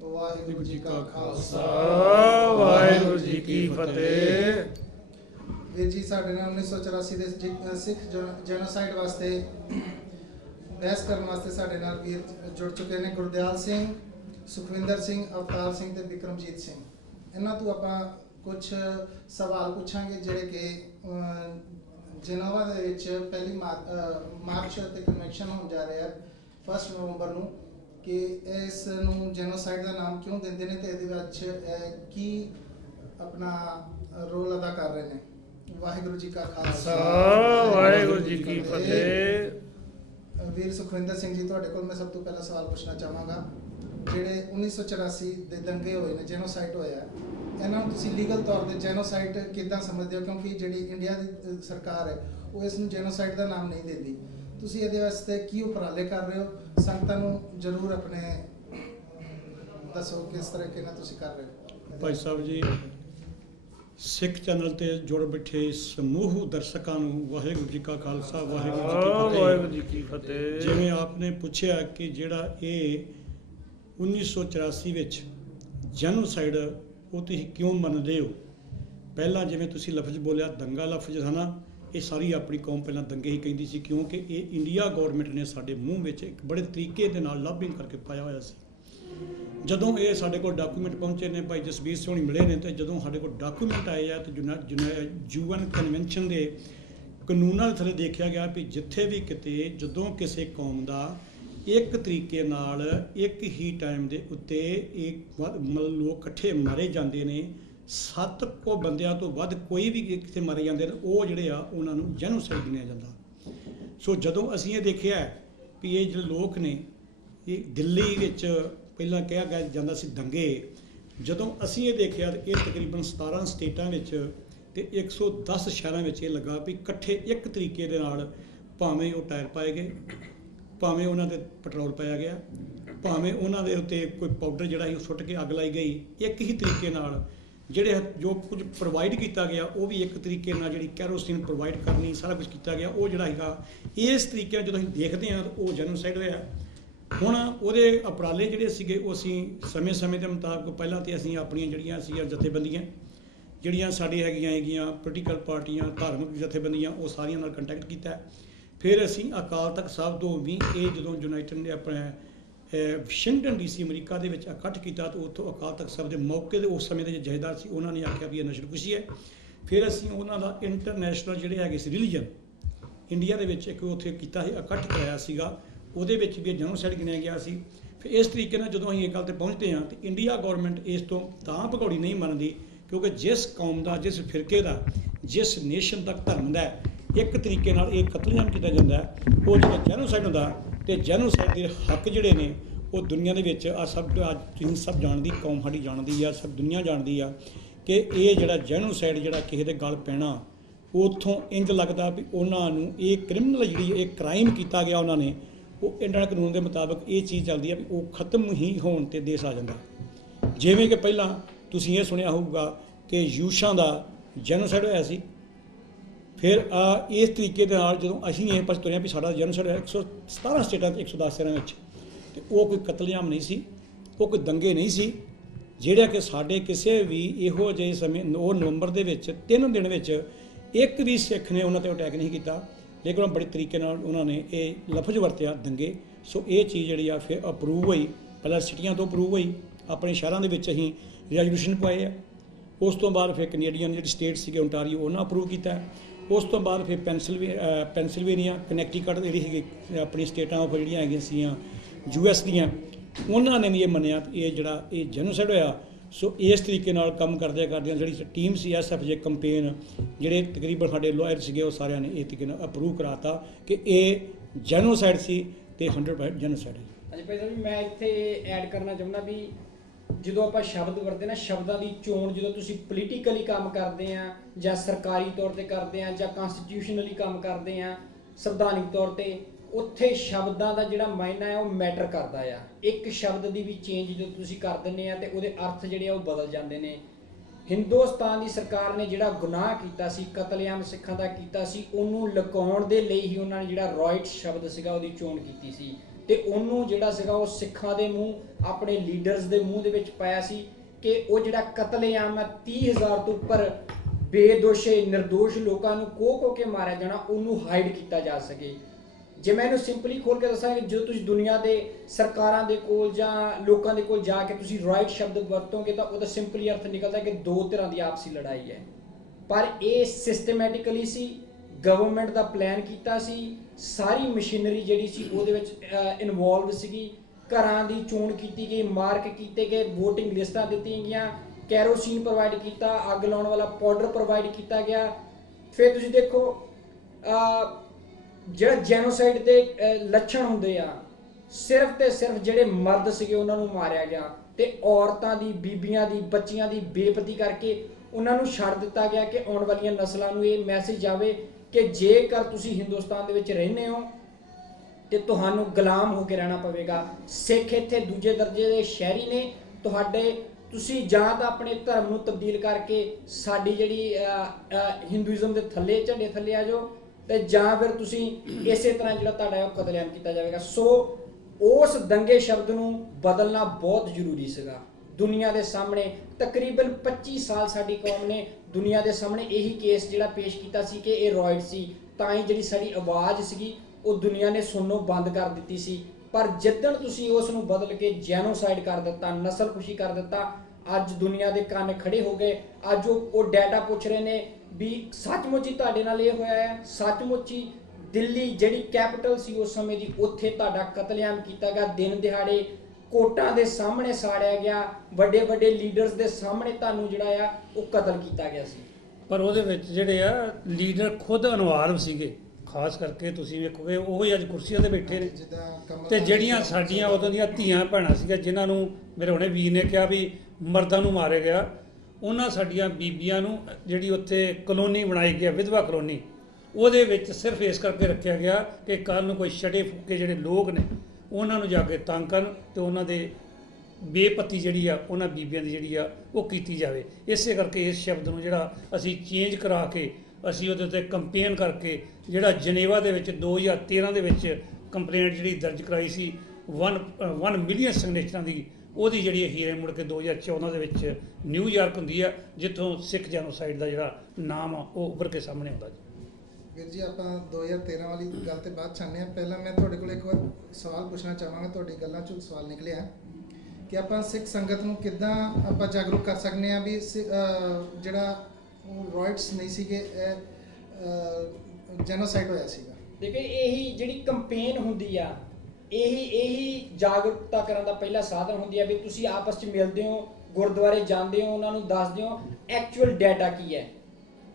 ਵਾਹਿਗੁਰੂ ਜੀ ਕਾ ਖਾਲਸਾ ਵਾਹਿਗੁਰੂ ਜੀ ਕੀ ਫਤਿਹ। ਵੀਰ ਜੀ ਸਾਡੇ ਨਾਲ 1984 ਦੇ ਸਿੱਖ ਜੈਨੋਸਾਈਡ ਵਾਸਤੇ ਬਹਿਸ ਕਰਨ ਵਾਸਤੇ ਸਾਡੇ ਨਾਲ ਵੀਰ ਜੁੜ ਚੁੱਕੇ ਨੇ ਗੁਰਦਿਆਲ ਸਿੰਘ, ਸੁਖਵਿੰਦਰ ਸਿੰਘ, ਅਵਤਾਰ ਸਿੰਘ ਤੇ ਬਿਕਰਮਜੀਤ ਸਿੰਘ। ਇਹਨਾਂ ਤੋਂ ਆਪਾਂ ਕੁਝ ਸਵਾਲ ਪੁੱਛਾਂਗੇ ਜਿਹੜੇ ਕਿ ਜਨੇਵਾ ਦੇ ਵਿੱਚ ਪਹਿਲੀ ਮਾਰਚ ਤੇ ਕਨਵੈਨਸ਼ਨ ਹੋਣ ਜਾ ਰਿਹਾ ਹੈ 1 ਨਵੰਬਰ ਨੂੰ ਕਿ ਇਸ ਨੂੰ ਜੈਨੋਸਾਈਡ ਦਾ ਨਾਮ ਕਿਉਂ ਦਿੰਦੇ ਨੇ ਤੇ ਇਹਦੇ ਵਿੱਚ ਕੀ ਆਪਣਾ ਰੋਲ ਅਦਾ ਕਰ ਰਹੇ ਨੇ। ਵਾਹਿਗੁਰੂ ਜੀ ਕਾ ਖਾਲਸਾ ਵਾਹਿਗੁਰੂ ਜੀ ਕੀ ਫਤਿਹ। ਵੀਰ ਸੁਖਵਿੰਦਰ ਸਿੰਘ ਜੀ, ਤੁਹਾਡੇ ਕੋਲ ਮੈਂ ਸਭ ਤੋਂ ਪਹਿਲਾਂ ਸਵਾਲ ਪੁੱਛਣਾ ਚਾਹਾਂਗਾ, ਜਿਹੜੇ 1984 ਦੇ ਦੰਗੇ ਹੋਏ ਨੇ, ਜੈਨੋਸਾਈਡ ਹੋਇਆ, ਇਹਨਾਂ ਨੂੰ ਤੁਸੀਂ ਲੀਗਲ ਤੌਰ ਤੇ ਜੈਨੋਸਾਈਡ ਕਿੱਦਾਂ ਸਮਝਦੇ ਹੋ? ਕਿਉਂਕਿ ਜਿਹੜੀ ਇੰਡੀਆ ਦੀ ਸਰਕਾਰ ਹੈ ਉਹ ਇਸ ਨੂੰ ਜੈਨੋਸਾਈਡ ਦਾ ਨਾਮ ਨਹੀਂ ਦਿੰਦੀ। ਤੁਸੀਂ ਇਹਦੇ ਵਾਸਤੇ ਕੀ ਉਪਰਾਲੇ ਕਰ ਰਹੇ ਹੋ? ਸੰਗਤਾਂ ਨੂੰ ਜ਼ਰੂਰ ਆਪਣੇ ਦੱਸੋ ਕਿਸ ਤਰੀਕੇ ਨਾਲ ਤੁਸੀਂ ਕਰ ਰਹੇ ਹੋ। ਭਾਈ ਸਾਹਿਬ ਜੀ, ਸਿੱਖ ਚੈਨਲ ਤੇ ਜੁੜ ਬੈਠੇ ਸਮੂਹ ਦਰਸ਼ਕਾਂ ਨੂੰ ਵਾਹਿਗੁਰੂ ਜੀ ਕਾ ਖਾਲਸਾ ਵਾਹਿਗੁਰੂ ਜੀ ਕੀ ਫਤਿਹ। ਜਿਵੇਂ ਆਪਨੇ ਪੁੱਛਿਆ ਕਿ ਜਿਹੜਾ ਇਹ 1984 ਵਿੱਚ ਜੈਨੋਸਾਈਡ ਉਹ ਤੁਸੀਂ ਕਿਉਂ ਮੰਨਦੇ ਹੋ? ਪਹਿਲਾਂ ਜਿਵੇਂ ਤੁਸੀਂ ਲਫ਼ਜ਼ ਬੋਲਿਆ ਦੰਗਾ ਲਫ਼ਜ਼ ਹੈ ਨਾ, ਇਹ ਸਾਰੀ ਆਪਣੀ ਕੌਮ ਪਹਿਲਾਂ ਦੰਗੇ ਹੀ ਕਹਿੰਦੀ ਸੀ, ਕਿਉਂਕਿ ਇਹ ਇੰਡੀਆ ਗੌਰਮੈਂਟ ਨੇ ਸਾਡੇ ਮੂੰਹ ਵਿੱਚ ਇੱਕ ਬੜੇ ਤਰੀਕੇ ਦੇ ਨਾਲ ਲਾਬਿੰਗ ਕਰਕੇ ਪਾਇਆ ਹੋਇਆ ਸੀ। ਜਦੋਂ ਇਹ ਸਾਡੇ ਕੋਲ ਡਾਕੂਮੈਂਟ ਪਹੁੰਚੇ ਨੇ, ਭਾਈ ਜਸਬੀਰ ਸਿੰਘ ਮਿਲੇ ਨੇ, ਤੇ ਜਦੋਂ ਸਾਡੇ ਕੋਲ ਡਾਕੂਮੈਂਟ ਆਏ ਆ ਤੇ UN ਕਨਵੈਨਸ਼ਨ ਦੇ ਕਾਨੂੰਨਾਂ ਦੇ ਥੱਲੇ ਦੇਖਿਆ ਗਿਆ ਵੀ ਜਿੱਥੇ ਵੀ ਕਿਤੇ ਜਦੋਂ ਕਿਸੇ ਕੌਮ ਦਾ ਇੱਕ ਤਰੀਕੇ ਨਾਲ ਇੱਕ ਹੀ ਟਾਈਮ ਦੇ ਉੱਤੇ ਮਤਲਬ ਲੋਕ ਇਕੱਠੇ ਮਾਰੇ ਜਾਂਦੇ ਨੇ, 7 ਕੋ ਬੰਦਿਆਂ ਤੋਂ ਵੱਧ ਕੋਈ ਵੀ ਕਿਤੇ ਮਾਰੇ ਜਾਂਦੇ ਨੇ, ਉਹ ਜਿਹੜੇ ਆ ਉਹਨਾਂ ਨੂੰ ਜੈਨੋਸਾਈਡ ਗਿਣਿਆ ਜਾਂਦਾ। ਸੋ ਜਦੋਂ ਅਸੀਂ ਇਹ ਦੇਖਿਆ ਵੀ ਇਹ ਜਿਹੜੇ ਲੋਕ ਨੇ, ਇਹ ਦਿੱਲੀ ਵਿੱਚ ਪਹਿਲਾਂ ਕਿਹਾ ਗਿਆ ਜਾਂਦਾ ਸੀ ਦੰਗੇ, ਜਦੋਂ ਅਸੀਂ ਇਹ ਦੇਖਿਆ ਤੇ ਇਹ ਤਕਰੀਬਨ 17 ਸਟੇਟਾਂ ਵਿੱਚ ਤੇ 110 ਸ਼ਹਿਰਾਂ ਵਿੱਚ ਇਹ ਲੱਗਾ ਵੀ ਇਕੱਠੇ ਇੱਕ ਤਰੀਕੇ ਦੇ ਨਾਲ ਭਾਵੇਂ ਉਹ ਟਾਇਰ ਪਾਏ ਗਏ, ਭਾਵੇਂ ਉਹਨਾਂ ਤੇ ਪੈਟਰੋਲ ਪਾਇਆ ਗਿਆ, ਭਾਵੇਂ ਉਹਨਾਂ ਦੇ ਉੱਤੇ ਕੋਈ ਪਾਊਡਰ ਜਿਹੜਾ ਸੀ ਉਹ ਸੁੱਟ ਕੇ ਅੱਗ ਲਾਈ ਗਈ, ਇੱਕ ਹੀ ਤਰੀਕੇ ਨਾਲ ਜਿਹੜੇ ਜੋ ਕੁਝ ਪ੍ਰੋਵਾਈਡ ਕੀਤਾ ਗਿਆ ਉਹ ਵੀ ਇੱਕ ਤਰੀਕੇ ਨਾਲ, ਜਿਹੜੀ ਕੈਰੋਸਿਨ ਪ੍ਰੋਵਾਈਡ ਕਰਨੀ, ਸਾਰਾ ਕੁਝ ਕੀਤਾ ਗਿਆ, ਉਹ ਜਿਹੜਾ ਹੈਗਾ ਇਸ ਤਰੀਕੇ ਨਾਲ ਜਦੋਂ ਅਸੀਂ ਦੇਖਦੇ ਹਾਂ ਉਹ ਜੈਨੋਸਾਈਡ ਹੋਇਆ। ਹੁਣ ਉਹਦੇ ਉਪਰਾਲੇ ਜਿਹੜੇ ਸੀਗੇ ਉਹ ਅਸੀਂ ਸਮੇਂ ਦੇ ਮੁਤਾਬਕ ਪਹਿਲਾਂ ਤੇ ਅਸੀਂ ਆਪਣੀਆਂ ਜਿਹੜੀਆਂ ਸੀਗੀਆਂ ਜਥੇਬੰਦੀਆਂ, ਜਿਹੜੀਆਂ ਸਾਡੇ ਹੈਗੀਆਂ ਪੋਲੀਟੀਕਲ ਪਾਰਟੀਆਂ, ਧਾਰਮਿਕ ਜਥੇਬੰਦੀਆਂ, ਉਹ ਸਾਰੀਆਂ ਨਾਲ ਕੰਟੈਕਟ ਕੀਤਾ। ਫਿਰ ਅਸੀਂ ਅਕਾਲ ਤਖਤ ਸਾਹਿਬ ਤੋਂ ਵੀ ਇਹ ਜਦੋਂ ਯੂਨਾਈਟਿਡ ਨੇ ਆਪਣਾ ਵਾਸ਼ਿੰਗਟਨ DC ਅਮਰੀਕਾ ਦੇ ਵਿੱਚ ਇਕੱਠ ਕੀਤਾ ਤਾਂ ਉੱਥੋਂ ਅਕਾਲ ਤਖਤ ਸਾਹਿਬ ਦੇ ਮੌਕੇ ਦੇ ਉਸ ਸਮੇਂ ਦੇ ਜਥੇਦਾਰ ਸੀ, ਉਹਨਾਂ ਨੇ ਆਖਿਆ ਵੀ ਇਹ ਨਸ਼ਰਕੁਸ਼ੀ ਹੈ। ਫਿਰ ਅਸੀਂ ਉਹਨਾਂ ਦਾ ਇੰਟਰਨੈਸ਼ਨਲ ਜਿਹੜੇ ਹੈਗੇ ਸੀ ਰਿਲੀਜਨ ਇੰਡੀਆ ਦੇ ਵਿੱਚ ਇੱਕ ਉੱਥੇ ਕੀਤਾ ਸੀ, ਇਕੱਠ ਕਰਾਇਆ ਸੀਗਾ, ਉਹਦੇ ਵਿੱਚ ਵੀ ਜੈਨੋਸਾਈਡ ਗਿਣਿਆ ਗਿਆ ਸੀ। ਫਿਰ ਇਸ ਤਰੀਕੇ ਨਾਲ ਜਦੋਂ ਅਸੀਂ ਇਹ ਗੱਲ ਤੇ ਪਹੁੰਚਦੇ ਹਾਂ ਤੇ ਇੰਡੀਆ ਗੌਰਮੈਂਟ ਇਸ ਤੋਂ ਤਾਂ ਭਗੌੜੀ ਨਹੀਂ ਮੰਨਦੀ, ਕਿਉਂਕਿ ਜਿਸ ਕੌਮ ਦਾ, ਜਿਸ ਫਿਰਕੇ ਦਾ, ਜਿਸ ਨੇਸ਼ਨ ਦਾ, ਧਰਮ ਦਾ ਇੱਕ ਤਰੀਕੇ ਨਾਲ ਇਹ ਕਤਲੇਆਮ ਕੀਤਾ ਜਾਂਦਾ, ਉਹ ਜਿਹੜਾ ਜੈਨੋਸਾਈਡ ਹੁੰਦਾ, ਤੇ ਜੈਨੋਸਾਈਡ ਦੇ ਹੱਕ ਜਿਹੜੇ ਨੇ ਉਹ ਦੁਨੀਆ ਦੇ ਵਿੱਚ ਆ ਸਭ ਤੁਸੀਂ ਸਭ ਜਾਣਦੀ, ਕੌਮ ਸਾਡੀ ਜਾਣਦੀ ਆ, ਸਭ ਦੁਨੀਆ ਜਾਣਦੀ ਆ ਕਿ ਇਹ ਜਿਹੜਾ ਜੈਨੋਸਾਈਡ ਜਿਹੜਾ ਕਿਸੇ ਦੇ ਗਲ ਪੈਣਾ, ਉੱਥੋਂ ਇੰਜ ਲੱਗਦਾ ਵੀ ਉਹਨਾਂ ਨੂੰ ਇਹ ਕ੍ਰਿਮੀਨਲ ਜਿਹੜੀ ਇਹ ਕ੍ਰਾਈਮ ਕੀਤਾ ਗਿਆ ਉਹਨਾਂ ਨੇ, ਉਹ ਇੰਡੀਅਨ ਕਾਨੂੰਨ ਦੇ ਮੁਤਾਬਕ ਇਹ ਚੀਜ਼ ਚੱਲਦੀ ਆ ਵੀ ਉਹ ਖਤਮ ਹੀ ਹੋਣ ਤੇ ਦੇਸ਼ ਆ ਜਾਂਦਾ। ਜਿਵੇਂ ਕਿ ਪਹਿਲਾਂ ਤੁਸੀਂ ਇਹ ਸੁਣਿਆ ਹੋਊਗਾ ਕਿ ਯੂਸ਼ਾਂ ਦਾ ਜੈਨੋਸਾਈਡ ਹੋਇਆ ਸੀ। ਫਿਰ ਇਸ ਤਰੀਕੇ ਦੇ ਨਾਲ ਜਦੋਂ ਅਸੀਂ ਇਹ ਪਾਸੇ ਤੁਰਿਆ ਵੀ ਸਾਡਾ ਜੈਨੋਸਾਈਡ ਹੋਇਆ 117 ਸਟੇਟਾਂ 'ਚ 110 ਸ਼ਹਿਰਾਂ ਵਿੱਚ, ਤੇ ਉਹ ਕੋਈ ਕਤਲੇਆਮ ਨਹੀਂ ਸੀ, ਉਹ ਕੋਈ ਦੰਗੇ ਨਹੀਂ ਸੀ, ਜਿਹੜਾ ਕਿ ਸਾਡੇ ਕਿਸੇ ਵੀ ਇਹੋ ਜਿਹੇ ਸਮੇਂ 9 ਨਵੰਬਰ ਦੇ ਵਿੱਚ 3 ਦਿਨ ਵਿੱਚ ਇੱਕ ਵੀ ਸਿੱਖ ਨੇ ਉਹਨਾਂ 'ਤੇ ਅਟੈਕ ਨਹੀਂ ਕੀਤਾ, ਲੇਕਿਨ ਉਹ ਬੜੇ ਤਰੀਕੇ ਨਾਲ ਉਹਨਾਂ ਨੇ ਇਹ ਲਫ਼ਜ਼ ਵਰਤਿਆ ਦੰਗੇ। ਸੋ ਇਹ ਚੀਜ਼ ਜਿਹੜੀ ਆ ਫਿਰ ਅਪਰੂਵ ਹੋਈ, ਪਹਿਲਾਂ ਸਿਟੀਆਂ ਤੋਂ ਅਪਰੂਵ ਹੋਈ, ਆਪਣੇ ਸ਼ਹਿਰਾਂ ਦੇ ਵਿੱਚ ਅਸੀਂ ਰੈਜ਼ੋਲੂਸ਼ਨ ਪਾਏ ਆ, ਉਸ ਤੋਂ ਬਾਅਦ ਫਿਰ ਕੈਨੇਡੀਅਨ ਜਿਹੜੀ ਸਟੇਟ ਸੀਗੇ ਓਨਟਾਰੀਓ ਉਹਨਾਂ ਅਪਰੂਵ ਕੀਤਾ, ਉਸ ਤੋਂ ਬਾਅਦ ਫਿਰ ਪੈਨਸਿਲਵੇਨੀਆ, ਕਨੈਕਟੀਕਟ ਜਿਹੜੀ ਹੈਗੀ ਆਪਣੀ ਸਟੇਟਾਂ ਉਹ ਜਿਹੜੀਆਂ ਹੈਗੀਆਂ ਸੀਗੀਆਂ US ਦੀਆਂ, ਉਹਨਾਂ ਨੇ ਵੀ ਇਹ ਮੰਨਿਆ ਇਹ ਜਿਹੜਾ ਇਹ ਜੈਨੋਸਾਈਡ ਹੋਇਆ। ਸੋ ਇਸ ਤਰੀਕੇ ਨਾਲ ਕੰਮ ਕਰਦਿਆਂ ਜਿਹੜੀ ਟੀਮ ਸੀ SFJ ਕੰਪੇਨ, ਜਿਹੜੇ ਤਕਰੀਬਨ ਸਾਡੇ ਲਾਇਰ ਸੀਗੇ, ਉਹ ਸਾਰਿਆਂ ਨੇ ਇਹ ਤਰੀਕੇ ਨਾਲ ਅਪਰੂਵ ਕਰਾਤਾ ਕਿ ਇਹ ਜੈਨੋਸਾਈਡ ਸੀ ਤੇ 100% ਜੈਨੋਸਾਈਡ ਹੈ। ਹਾਂਜੀ ਭਾਈ ਸਾਹਿਬ, ਮੈਂ ਇੱਥੇ ਐਡ ਕਰਨਾ ਚਾਹੁੰਦਾ ਵੀ ਜਦੋਂ ਆਪਾਂ ਸ਼ਬਦ ਵਰਤਦੇ ਨਾ, ਸ਼ਬਦਾਂ ਦੀ ਚੋਣ ਜਦੋਂ ਤੁਸੀਂ ਪੋਲੀਟੀਕਲੀ ਕੰਮ ਕਰਦੇ ਆ ਜਾਂ ਸਰਕਾਰੀ ਤੌਰ ਤੇ ਕਰਦੇ ਆ ਜਾਂ ਕਨਸਟੀਟਿਊਸ਼ਨਲੀ ਕੰਮ ਕਰਦੇ ਆ ਸੰਵਿਧਾਨਿਕ ਤੌਰ ਤੇ, ਉੱਥੇ ਸ਼ਬਦਾਂ ਦਾ ਜਿਹੜਾ ਮਾਇਨਾ ਹੈ ਉਹ ਮੈਟਰ ਕਰਦਾ ਆ। ਇੱਕ ਸ਼ਬਦ ਦੀ ਵੀ ਚੇਂਜ ਜਦੋਂ ਤੁਸੀਂ ਕਰ ਦਿੰਦੇ ਆ ਤੇ ਉਹਦੇ ਅਰਥ ਜਿਹੜੇ ਆ ਉਹ ਬਦਲ ਜਾਂਦੇ ਨੇ। ਹਿੰਦੁਸਤਾਨ ਦੀ ਸਰਕਾਰ ਨੇ ਜਿਹੜਾ ਗੁਨਾਹ ਕੀਤਾ ਸੀ, ਕਤਲੇਆਮ ਸਿੱਖਾਂ ਦਾ ਕੀਤਾ ਸੀ, ਉਹਨੂੰ ਲੁਕਾਉਣ ਦੇ ਲਈ ਹੀ ਉਹਨਾਂ ਨੇ ਜਿਹੜਾ ਰॉयट ਸ਼ਬਦ ਸੀਗਾ ਉਹਦੀ ਚੋਣ ਕੀਤੀ ਸੀ। ਤੇ ਉਹਨੂੰ ਜਿਹੜਾ ਸੀਗਾ ਉਹ ਸਿੱਖਾਂ ਦੇ ਮੂੰਹ, ਆਪਣੇ ਲੀਡਰਸ ਦੇ ਮੂੰਹ ਦੇ ਵਿੱਚ ਪਾਇਆ ਸੀ ਕਿ ਉਹ ਜਿਹੜਾ ਕਤਲੇਆਮ ਹੈ 30,000 ਤੋਂ ਉੱਪਰ ਬੇਦੋਸ਼ੇ ਨਿਰਦੋਸ਼ ਲੋਕਾਂ ਨੂੰ ਕੋਹ ਕੇ ਮਾਰਿਆ ਜਾਣਾ, ਉਹਨੂੰ ਹਾਈਡ ਕੀਤਾ ਜਾ ਸਕੇ। ਜੇ ਮੈਂ ਇਹਨੂੰ ਸਿੰਪਲੀ ਖੋਲ ਕੇ ਦੱਸਾਂ ਕਿ ਜਦੋਂ ਤੁਸੀਂ ਦੁਨੀਆ ਦੇ ਸਰਕਾਰਾਂ ਦੇ ਕੋਲ ਜਾਂ ਲੋਕਾਂ ਦੇ ਕੋਲ ਜਾ ਕੇ ਤੁਸੀਂ ਰਾਈਟ ਸ਼ਬਦ ਵਰਤੋਗੇ ਤਾਂ ਉਹਦਾ ਸਿੰਪਲੀ ਅਰਥ ਨਿਕਲਦਾ ਕਿ ਦੋ ਧਿਰਾਂ ਦੀ ਆਪਸੀ ਲੜਾਈ ਹੈ। ਪਰ ਇਹ ਸਿਸਟਮੈਟਿਕਲੀ ਸੀ, ਗਵਰਨਮੈਂਟ ਦਾ ਪਲਾਨ ਕੀਤਾ ਸੀ, ਸਾਰੀ ਮਸ਼ੀਨਰੀ ਜਿਹੜੀ ਸੀ ਉਹਦੇ ਵਿੱਚ ਇਨਵੋਲਵ ਸੀਗੀ। ਘਰਾਂ ਦੀ ਚੋਣ ਕੀਤੀ ਗਈ, ਮਾਰਕ ਕੀਤੇ ਗਏ, ਵੋਟਿੰਗ ਲਿਸਟਾਂ ਦਿੱਤੀਆਂ ਗਈਆਂ, ਕੈਰੋਸੀਨ ਪ੍ਰੋਵਾਈਡ ਕੀਤਾ, ਅੱਗ ਲਾਉਣ ਵਾਲਾ ਪਾਊਡਰ ਪ੍ਰੋਵਾਈਡ ਕੀਤਾ ਗਿਆ। ਫਿਰ ਤੁਸੀਂ ਦੇਖੋ ਜਿਹੜਾ ਜੈਨੋਸਾਈਡ ਦੇ ਲੱਛਣ ਹੁੰਦੇ ਆ, ਸਿਰਫ ਤੇ ਸਿਰਫ ਜਿਹੜੇ ਮਰਦ ਸੀਗੇ ਉਹਨਾਂ ਨੂੰ ਮਾਰਿਆ ਗਿਆ ਤੇ ਔਰਤਾਂ ਦੀ, ਬੀਬੀਆਂ ਦੀ, ਬੱਚੀਆਂ ਦੀ ਬੇਪਤੀ ਕਰਕੇ ਉਹਨਾਂ ਨੂੰ ਛੱਡ ਦਿੱਤਾ ਗਿਆ ਕਿ ਆਉਣ ਵਾਲੀਆਂ ਨਸਲਾਂ ਨੂੰ ਇਹ ਮੈਸੇਜ ਜਾਵੇ ਕਿ ਜੇਕਰ ਤੁਸੀਂ ਹਿੰਦੁਸਤਾਨ ਦੇ ਵਿੱਚ ਰਹਿੰਦੇ ਹੋ ਤੇ ਤੁਹਾਨੂੰ ਗੁਲਾਮ ਹੋ ਕੇ ਰਹਿਣਾ ਪਵੇਗਾ। ਸਿੱਖ ਇੱਥੇ ਦੂਜੇ ਦਰਜੇ ਦੇ ਸ਼ਹਿਰੀ ਨੇ, ਤੁਸੀਂ ਜਾਂ ਤਾਂ ਆਪਣੇ ਧਰਮ ਨੂੰ ਤਬਦੀਲ ਕਰਕੇ ਸਾਡੀ ਜਿਹੜੀ ਹਿੰਦੂਇਜ਼ਮ ਦੇ ਥੱਲੇ, ਝੰਡੇ ਥੱਲੇ ਆ ਜਾਓ, ਤੇ ਜਾਂ ਫਿਰ ਤੁਸੀਂ ਇਸੇ ਤਰ੍ਹਾਂ ਜਿਹੜਾ ਤੁਹਾਡਾ ਉਹ ਕਤਲੇਆਮ ਕੀਤਾ ਜਾਵੇਗਾ। ਸੋ ਉਸ ਦੰਗੇ ਸ਼ਬਦ ਨੂੰ ਬਦਲਣਾ ਬਹੁਤ ਜ਼ਰੂਰੀ ਸੀਗਾ। ਦੁਨੀਆ ਦੇ ਸਾਹਮਣੇ ਤਕਰੀਬਨ 25 ਸਾਲ ਸਾਡੀ ਕੌਮ ਨੇ ਦੁਨੀਆ ਦੇ ਸਾਹਮਣੇ ਇਹੀ ਕੇਸ ਜਿਹੜਾ ਪੇਸ਼ ਕੀਤਾ ਸੀ ਕਿ ਇਹ ਰॉयड ਸੀ, ਤਾਂ ਹੀ ਜਿਹੜੀ ਸਾਡੀ ਆਵਾਜ਼ ਸੀਗੀ ਉਹ ਦੁਨੀਆ ਨੇ ਸੁਣਨੋਂ ਬੰਦ ਕਰ ਦਿੱਤੀ ਸੀ। ਪਰ ਜਿੱਦਣ ਤੁਸੀਂ ਉਸ ਨੂੰ ਬਦਲ ਕੇ ਜੈਨੋਸਾਈਡ ਕਰ ਦਿੱਤਾ, ਨਸਲਕੁਸ਼ੀ ਕਰ ਦਿੱਤਾ, ਅੱਜ ਦੁਨੀਆ ਦੇ ਕੰਨ ਖੜੇ ਹੋ ਗਏ। ਅੱਜ ਉਹ ਡਾਟਾ ਪੁੱਛ ਰਹੇ ਨੇ ਵੀ ਸੱਚਮੁੱਚ ਹੀ ਤੁਹਾਡੇ ਨਾਲ ਇਹ ਹੋਇਆ ਹੈ, ਸੱਚਮੁੱਚ ਹੀ ਦਿੱਲੀ ਜਿਹੜੀ ਕੈਪੀਟਲ ਸੀ ਉਸ ਸਮੇਂ ਦੀ, ਉੱਥੇ ਤੁਹਾਡਾ ਕਤਲੇਆਮ ਕੀਤਾ ਗਿਆ, ਦਿਨ ਦਿਹਾੜੇ ਕੋਰਟਾਂ ਦੇ ਸਾਹਮਣੇ ਸਾੜਿਆ ਗਿਆ, ਵੱਡੇ ਵੱਡੇ ਲੀਡਰਸ ਦੇ ਸਾਹਮਣੇ ਤੁਹਾਨੂੰ ਜਿਹੜਾ ਆ ਉਹ ਕਤਲ ਕੀਤਾ ਗਿਆ ਸੀ। ਪਰ ਉਹਦੇ ਵਿੱਚ ਜਿਹੜੇ ਆ ਲੀਡਰ ਖੁਦ ਇਨਵੋਲਵ ਸੀਗੇ, ਖਾਸ ਕਰਕੇ ਤੁਸੀਂ ਵੇਖੋਗੇ ਉਹ ਹੀ ਅੱਜ ਕੁਰਸੀਆਂ ਤੇ ਬੈਠੇ ਨੇ। ਤੇ ਜਿਹੜੀਆਂ ਸਾਡੀਆਂ ਉਦੋਂ ਦੀਆਂ ਧੀਆਂ ਭੈਣਾਂ ਸੀਗੀਆਂ ਜਿਨ੍ਹਾਂ ਨੂੰ ਮੇਰੇ ਹੁਣੇ ਵੀਰ ਨੇ ਕਿਹਾ ਵੀ ਮਰਦਾਂ ਨੂੰ ਮਾਰਿਆ ਗਿਆ, ਉਹਨਾਂ ਸਾਡੀਆਂ ਬੀਬੀਆਂ ਨੂੰ ਜਿਹੜੀ ਉੱਥੇ ਕਲੋਨੀ ਬਣਾਈ ਗਈ, ਵਿਧਵਾ ਕਲੋਨੀ, ਉਹਦੇ ਵਿੱਚ ਸਿਰਫ ਇਸ ਕਰਕੇ ਰੱਖਿਆ ਗਿਆ ਕਿ ਕੱਲ੍ਹ ਨੂੰ ਕੋਈ ਛੜੇ ਫੁੱਕੇ ਜਿਹੜੇ ਲੋਕ ਨੇ ਉਹਨਾਂ ਨੂੰ ਜਾ ਕੇ ਤੰਗ ਕਰਨ ਤੇ ਉਹਨਾਂ ਦੇ ਬੇਪਤੀ ਜਿਹੜੀ ਆ ਉਹਨਾਂ ਬੀਬੀਆਂ ਦੀ ਜਿਹੜੀ ਆ ਉਹ ਕੀਤੀ ਜਾਵੇ। ਇਸੇ ਕਰਕੇ ਇਸ ਸ਼ਬਦ ਨੂੰ ਜਿਹੜਾ ਅਸੀਂ ਚੇਂਜ ਕਰਾ ਕੇ ਅਸੀਂ ਉਹਦੇ ਉੱਤੇ ਕੰਪੇਨ ਕਰਕੇ ਜਿਹੜਾ ਜਨੇਵਾ ਦੇ ਵਿੱਚ 2013 ਦੇ ਵਿੱਚ ਕੰਪਲੇਂਟ ਜਿਹੜੀ ਦਰਜ ਕਰਾਈ ਸੀ 1 ਮਿਲੀਅਨ ਸਿਗਨੇਚਰਾਂ ਦੀ, ਉਹਦੀ ਜਿਹੜੀ ਹੀਅਰਿੰਗ ਮੁੜ ਕੇ 2014 ਦੇ ਵਿੱਚ ਨਿਊਯਾਰਕ ਹੁੰਦੀ ਆ, ਜਿੱਥੋਂ ਸਿੱਖ ਜੈਨੋਸਾਈਡ ਦਾ ਜਿਹੜਾ ਨਾਮ ਆ ਉਹ ਉੱਭਰ ਕੇ ਸਾਹਮਣੇ ਆਉਂਦਾ ਜੀ। ਵੀਰ ਜੀ ਆਪਾਂ 2013 ਵਾਲੀ ਗੱਲ ਤੇ ਬਾਅਦ ਛਾਣੇ ਆ, ਪਹਿਲਾਂ ਮੈਂ ਤੁਹਾਡੇ ਕੋਲ ਇੱਕ ਵਾਰ ਸਵਾਲ ਪੁੱਛਣਾ ਚਾਹਾਂਗਾ। ਤੁਹਾਡੀ ਗੱਲਾਂ 'ਚੋਂ ਸਵਾਲ ਨਿਕਲਿਆ ਕਿ ਆਪਾਂ ਸਿੱਖ ਸੰਗਤ ਨੂੰ ਕਿੱਦਾਂ ਆਪਾਂ ਜਾਗਰੂਕ ਕਰ ਸਕਦੇ ਹਾਂ ਵੀ ਜਿਹੜਾ ਰॉयड्स ਨਹੀਂ ਸੀਗੇ, ਜੈਨੋਸਾਈਡ ਹੋਇਆ ਸੀਗਾ। ਦੇਖੋ ਇਹੀ ਜਿਹੜੀ ਕੰਪੇਨ ਹੁੰਦੀ ਆ, ਇਹੀ ਜਾਗਰੂਕਤਾ ਕਰਨ ਦਾ ਪਹਿਲਾ ਸਾਧਨ ਹੁੰਦੀ ਆ ਵੀ ਤੁਸੀਂ ਆਪਸ 'ਚ ਮਿਲਦੇ ਹੋ, ਗੁਰਦੁਆਰੇ ਜਾਂਦੇ ਹੋ, ਉਹਨਾਂ ਨੂੰ ਦੱਸਦੇ ਹੋ ਐਕਚੁਅਲ ਡਾਟਾ ਕੀ ਹੈ।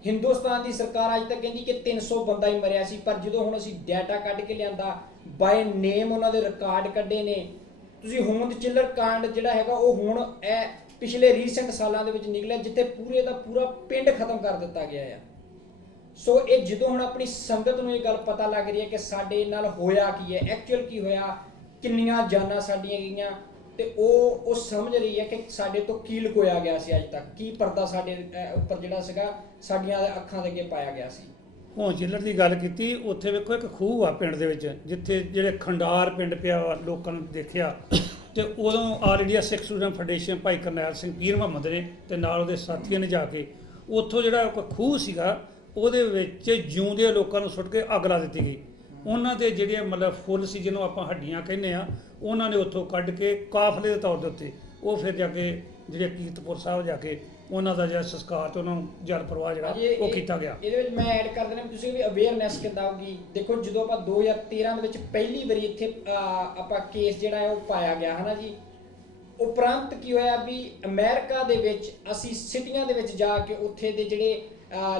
ਹਿੰਦੁਸਤਾਨ ਦੀ ਸਰਕਾਰ ਅੱਜ ਤੱਕ ਕਹਿੰਦੀ ਕਿ 300 ਬੰਦਾ ਹੀ ਮਰਿਆ ਸੀ, ਪਰ ਜਦੋਂ ਹੁਣ ਅਸੀਂ ਡਾਟਾ ਕੱਢ ਕੇ ਲਿਆਂਦਾ, ਬਾਏ ਨੇਮ ਉਹਨਾਂ ਦੇ ਰਿਕਾਰਡ ਕੱਢੇ ਨੇ। ਤੁਸੀਂ ਹੋਂਦ ਚਿੱਲਰ ਕਾਂਡ ਜਿਹੜਾ ਹੈਗਾ ਉਹ ਹੁਣ ਇਹ ਪਿਛਲੇ ਰੀਸੈਂਟ ਸਾਲਾਂ ਦੇ ਵਿੱਚ ਨਿਕਲਿਆ, ਜਿੱਥੇ ਪੂਰੇ ਦਾ ਪੂਰਾ ਪਿੰਡ ਖਤਮ ਕਰ ਦਿੱਤਾ ਗਿਆ ਆ। ਸੋ ਇਹ ਜਦੋਂ ਹੁਣ ਆਪਣੀ ਸੰਗਤ ਨੂੰ ਇਹ ਗੱਲ ਪਤਾ ਲੱਗ ਰਹੀ ਹੈ ਕਿ ਸਾਡੇ ਨਾਲ ਹੋਇਆ ਕੀ ਹੈ, ਐਕਚੁਅਲ ਕੀ ਹੋਇਆ, ਕਿੰਨੀਆਂ ਜਾਨਾਂ ਸਾਡੀਆਂ ਗਈਆਂ, ਤੇ ਉਹ ਸਮਝ ਰਹੀ ਹੈ ਕਿ ਸਾਡੇ ਤੋਂ ਕੀ ਲੁਕੋਇਆ ਗਿਆ ਸੀ ਅੱਜ ਤੱਕ, ਕੀ ਪਰਦਾ ਸਾਡੇ ਉੱਪਰ ਜਿਹੜਾ ਸੀਗਾ ਸਾਡੀਆਂ ਅੱਖਾਂ ਦੇ ਅੱਗੇ ਪਾਇਆ ਗਿਆ ਸੀ। ਹੁਣ ਜਿੱਲਰ ਦੀ ਗੱਲ ਕੀਤੀ, ਉੱਥੇ ਵੇਖੋ ਇੱਕ ਖੂਹ ਆ ਪਿੰਡ ਦੇ ਵਿੱਚ, ਜਿੱਥੇ ਜਿਹੜੇ ਖੰਡਾਰ ਪਿੰਡ ਪਿਆ ਲੋਕਾਂ ਨੂੰ ਦੇਖਿਆ, ਤੇ ਉਦੋਂ ਆਲ ਇੰਡੀਆ ਸਿੱਖ ਸਟੂਡੈਂਟ ਫੈਡਰੇਸ਼ਨ ਭਾਈ ਕਰਨੈਲ ਸਿੰਘ ਪੀਰ ਮੁਹੰਮਦ ਨੇ ਤੇ ਨਾਲ ਉਹਦੇ ਸਾਥੀਆਂ ਨੇ ਜਾ ਕੇ ਉੱਥੋਂ ਜਿਹੜਾ ਇੱਕ ਖੂਹ ਸੀਗਾ ਉਹਦੇ ਵਿੱਚ ਜਿਉਂਦੇ ਲੋਕਾਂ ਨੂੰ ਸੁੱਟ ਕੇ ਅੱਗ ਲਾ ਦਿੱਤੀ ਗਈ। ਉਹਨਾਂ ਦੇ ਜਿਹੜੇ ਮਤਲਬ ਫੁੱਲ ਸੀ ਜਿਹਨੂੰ ਆਪਾਂ ਹੱਡੀਆਂ ਕਹਿੰਦੇ ਆ, ਉਹਨਾਂ ਨੇ ਉੱਥੋਂ ਕੱਢ ਕੇ ਕਾਫਲੇ ਦੇ ਤੌਰ ਦੇ ਉੱਤੇ ਉਹ ਫਿਰ ਜਾ ਕੇ ਜਿਹੜੇ ਕੀਰਤਪੁਰ ਸਾਹਿਬ ਜਾ ਕੇ ਉਹਨਾਂ ਦਾ ਜਿਹੜਾ ਸੰਸਕਾਰ ਤੇ ਉਹਨਾਂ ਨੂੰ ਜਲ ਪ੍ਰਵਾਹ ਜਿਹੜਾ ਉਹ ਕੀਤਾ ਗਿਆ। ਇਹਦੇ ਵਿੱਚ ਮੈਂ ਐਡ ਕਰ ਦੇਣਾ ਤੁਸੀਂ ਵੀ ਅਵੇਅਰਨੈਸ ਕਿੱਦਾਂ ਹੋਗੀ। ਦੇਖੋ ਜਦੋਂ ਆਪਾਂ 2013 ਦੇ ਵਿੱਚ ਪਹਿਲੀ ਵਾਰੀ ਇੱਥੇ ਆਪਾਂ ਕੇਸ ਜਿਹੜਾ ਹੈ ਉਹ ਪਾਇਆ ਗਿਆ ਹੈ ਨਾ ਜੀ, ਉਪਰੰਤ ਕੀ ਹੋਇਆ ਵੀ ਅਮਰੀਕਾ ਦੇ ਵਿੱਚ ਅਸੀਂ ਸਿਟੀਆਂ ਦੇ ਵਿੱਚ ਜਾ ਕੇ ਉੱਥੇ ਦੇ ਜਿਹੜੇ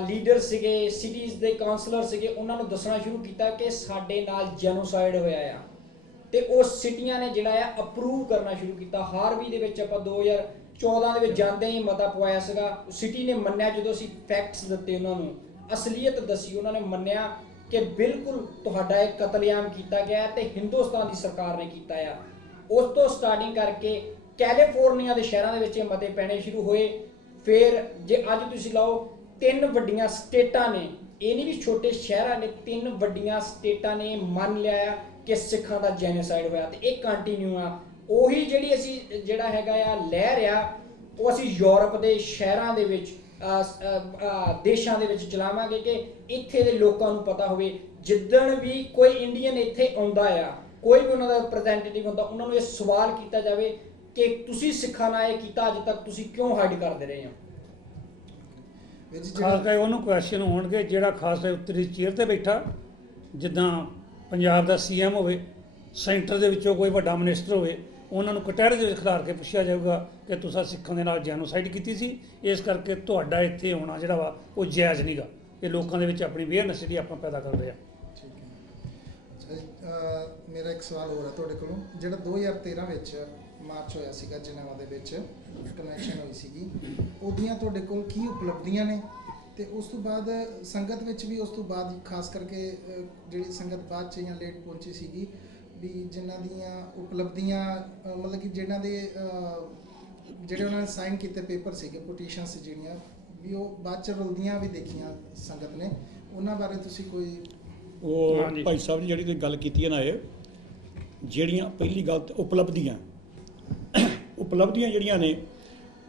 ਲੀਡਰ ਸੀਗੇ, ਸਿਟੀਜ਼ ਦੇ ਕਾਉਂਸਲਰ ਸੀਗੇ, ਉਹਨਾਂ ਨੂੰ ਦੱਸਣਾ ਸ਼ੁਰੂ ਕੀਤਾ ਕਿ ਸਾਡੇ ਨਾਲ ਜੈਨੋਸਾਈਡ ਹੋਇਆ ਆ, ਤੇ ਉਹ ਸਿਟੀਆਂ ਨੇ ਜਿਹੜਾ ਆ ਅਪਰੂਵ ਕਰਨਾ ਸ਼ੁਰੂ ਕੀਤਾ। ਹਾਰਵੀ ਦੇ ਵਿੱਚ ਆਪਾਂ 2014 ਦੇ ਵਿੱਚ ਜਾਂਦੇ ਹੀ ਮਤਾ ਪਵਾਇਆ ਸੀਗਾ, ਸਿਟੀ ਨੇ ਮੰਨਿਆ, ਜਦੋਂ ਅਸੀਂ ਫੈਕਟਸ ਦਿੱਤੇ ਉਹਨਾਂ ਨੂੰ, ਅਸਲੀਅਤ ਦੱਸੀ, ਉਹਨਾਂ ਨੇ ਮੰਨਿਆ ਕਿ ਬਿਲਕੁਲ ਤੁਹਾਡਾ ਇਹ ਕਤਲੇਆਮ ਕੀਤਾ ਗਿਆ ਤੇ ਹਿੰਦੁਸਤਾਨ ਦੀ ਸਰਕਾਰ ਨੇ ਕੀਤਾ ਆ। ਉਸ ਤੋਂ ਸਟਾਰਟਿੰਗ ਕਰਕੇ ਕੈਲੀਫੋਰਨੀਆ ਦੇ ਸ਼ਹਿਰਾਂ ਦੇ ਵਿੱਚ ਇਹ ਮਤੇ ਪੈਣੇ ਸ਼ੁਰੂ ਹੋਏ। ਫਿਰ ਜੇ ਅੱਜ ਤੁਸੀਂ ਲਾਓ 3 ਵੱਡੀਆਂ ਸਟੇਟਾਂ ਨੇ, ਇਹ ਨਹੀਂ ਵੀ ਛੋਟੇ ਸ਼ਹਿਰਾਂ ਨੇ, 3 ਵੱਡੀਆਂ ਸਟੇਟਾਂ ਨੇ ਮੰਨ ਲਿਆ ਕਿ ਸਿੱਖਾਂ ਦਾ ਜੈਨੋਸਾਈਡ ਹੋਇਆ, ਤੇ ਇਹ ਕੰਟੀਨਿਊ ਆ। ਉਹੀ ਜਿਹੜੀ ਅਸੀਂ ਜਿਹੜਾ ਹੈਗਾ ਆ ਲਹਿਰ ਆ, ਉਹ ਅਸੀਂ ਯੂਰਪ ਦੇ ਸ਼ਹਿਰਾਂ ਦੇ ਵਿੱਚ ਦੇਸ਼ਾਂ ਦੇ ਵਿੱਚ ਚਲਾਵਾਂਗੇ ਕਿ ਇੱਥੇ ਦੇ ਲੋਕਾਂ ਨੂੰ ਪਤਾ ਹੋਵੇ। ਜਿੱਦਣ ਵੀ ਕੋਈ ਇੰਡੀਅਨ ਇੱਥੇ ਆਉਂਦਾ ਆ, ਕੋਈ ਵੀ ਉਹਨਾਂ ਦਾ ਰਿਪਰੈਜ਼ੈਂਟੇਟਿਵ ਹੁੰਦਾ, ਉਹਨਾਂ ਨੂੰ ਇਹ ਸਵਾਲ ਕੀਤਾ ਜਾਵੇ ਕਿ ਤੁਸੀਂ ਸਿੱਖਾਂ ਨਾਲ ਇਹ ਕੀਤਾ, ਅੱਜ ਤੱਕ ਤੁਸੀਂ ਕਿਉਂ ਹਾਈਡ ਕਰਦੇ ਰਹੇ ਹੋ। ਵੀਰ ਜੀ ਖਾਸ ਕਰਕੇ ਉਹਨੂੰ ਕੁਐਸਚਨ ਹੋਣਗੇ ਜਿਹੜਾ ਖਾਸ ਕਰਕੇ ਉੱਤਰੀ ਚੇਅਰ ਤੇ ਬੈਠਾ, ਜਿੱਦਾਂ ਪੰਜਾਬ ਦਾ ਸੀਐਮ ਹੋਵੇ, ਸੈਂਟਰ ਦੇ ਵਿੱਚੋਂ ਕੋਈ ਵੱਡਾ ਮਿਨਿਸਟਰ ਹੋਵੇ, ਉਹਨਾਂ ਨੂੰ ਕਟਹਿਰੇ ਦੇ ਵਿੱਚ ਖਿਲਾਰ ਕੇ ਪੁੱਛਿਆ ਜਾਊਗਾ ਕਿ ਤੁਸੀਂ ਸਿੱਖਾਂ ਦੇ ਨਾਲ ਜੈਨੋਸਾਈਡ ਕੀਤੀ ਸੀ, ਇਸ ਕਰਕੇ ਤੁਹਾਡਾ ਇੱਥੇ ਆਉਣਾ ਜਿਹੜਾ ਵਾ ਉਹ ਜਾਇਜ਼ ਨਹੀਂਗਾ। ਇਹ ਲੋਕਾਂ ਦੇ ਵਿੱਚ ਆਪਣੀ ਅਵੇਅਰਨੈਸ ਜਿਹੜੀ ਆਪਾਂ ਪੈਦਾ ਕਰਦੇ ਆ। ਠੀਕ ਹੈ। ਮੇਰਾ ਇੱਕ ਸਵਾਲ ਹੋਰ ਹੈ ਤੁਹਾਡੇ ਕੋਲੋਂ। ਜਿਹੜਾ 2013 ਵਿੱਚ ਮਾਰਚ ਹੋਇਆ ਸੀਗਾ ਜਨੇਵਾ ਦੇ ਵਿੱਚ, ਕਨਵੈਨਸ਼ਨ ਹੋਈ ਸੀਗੀ, ਉਹਦੀਆਂ ਤੁਹਾਡੇ ਕੋਲ ਕੀ ਉਪਲਬਧੀਆਂ ਨੇ? ਤੇ ਉਸ ਤੋਂ ਬਾਅਦ ਸੰਗਤ ਵਿੱਚ ਵੀ ਉਸ ਤੋਂ ਬਾਅਦ ਖਾਸ ਕਰਕੇ ਜਿਹੜੀ ਸੰਗਤ ਬਾਅਦ 'ਚ ਜਾਂ ਲੇਟ ਪਹੁੰਚੀ ਸੀਗੀ, ਵੀ ਜਿਨ੍ਹਾਂ ਦੀਆਂ ਉਪਲਬਧੀਆਂ ਮਤਲਬ ਕਿ ਜਿਨ੍ਹਾਂ ਦੇ ਜਿਹੜੇ ਉਹਨਾਂ ਨੇ ਸਾਈਨ ਕੀਤੇ ਪੇਪਰ ਸੀਗੇ, ਪਟੀਸ਼ਨਸ ਜਿਹੜੀਆਂ ਵੀ ਉਹ ਬਾਅਦ 'ਚ ਰੁਲਦੀਆਂ ਵੀ ਦੇਖੀਆਂ ਸੰਗਤ ਨੇ, ਉਹਨਾਂ ਬਾਰੇ ਤੁਸੀਂ ਕੋਈ? ਉਹ ਹਾਂਜੀ। ਭਾਈ ਸਾਹਿਬ ਨੇ ਜਿਹੜੀ ਤੁਸੀਂ ਗੱਲ ਕੀਤੀ ਹੈ ਨਾ, ਇਹ ਜਿਹੜੀਆਂ ਪਹਿਲੀ ਗੱਲ ਤਾਂ ਉਪਲਬਧੀਆਂ ਜਿਹੜੀਆਂ ਨੇ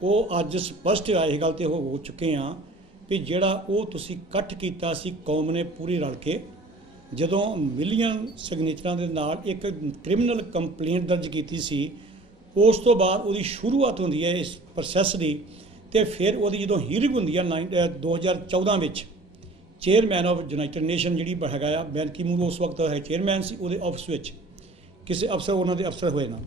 ਉਹ ਅੱਜ ਸਪਸ਼ਟ ਇਹ ਗੱਲ ਤੇ ਹੋ ਚੁੱਕੇ ਆ ਵੀ ਜਿਹੜਾ ਉਹ ਤੁਸੀਂ ਇਕੱਠ ਕੀਤਾ ਸੀ ਕੌਮ ਨੇ ਪੂਰੀ ਰਲ ਕੇ, ਜਦੋਂ ਮਿਲੀਅਨ ਸਿਗਨੇਚਰਾਂ ਦੇ ਨਾਲ ਇੱਕ ਕ੍ਰਿਮੀਨਲ ਕੰਪਲੇਂਟ ਦਰਜ ਕੀਤੀ ਸੀ, ਉਸ ਤੋਂ ਬਾਅਦ ਉਹਦੀ ਸ਼ੁਰੂਆਤ ਹੁੰਦੀ ਹੈ ਇਸ ਪ੍ਰੋਸੈਸ ਦੀ, ਤੇ ਫਿਰ ਉਹਦੀ ਜਦੋਂ ਹੀਅਰਿੰਗ ਹੁੰਦੀ ਹੈ 2014 ਵਿੱਚ, ਚੇਅਰਮੈਨ ਆਫ ਯੂਨਾਈਟਿਡ ਨੇਸ਼ਨ ਜਿਹੜੀ ਹੈਗਾ ਆ ਬੈਨ ਕੀ ਮੂਨ, ਉਸ ਵਕਤ ਹੈ ਚੇਅਰਮੈਨ ਸੀ, ਉਹਦੇ ਆਫਿਸ ਵਿੱਚ ਕਿਸੇ ਅਫਸਰ, ਉਹਨਾਂ ਦੇ ਅਫਸਰ ਹੋਏ ਨਾ,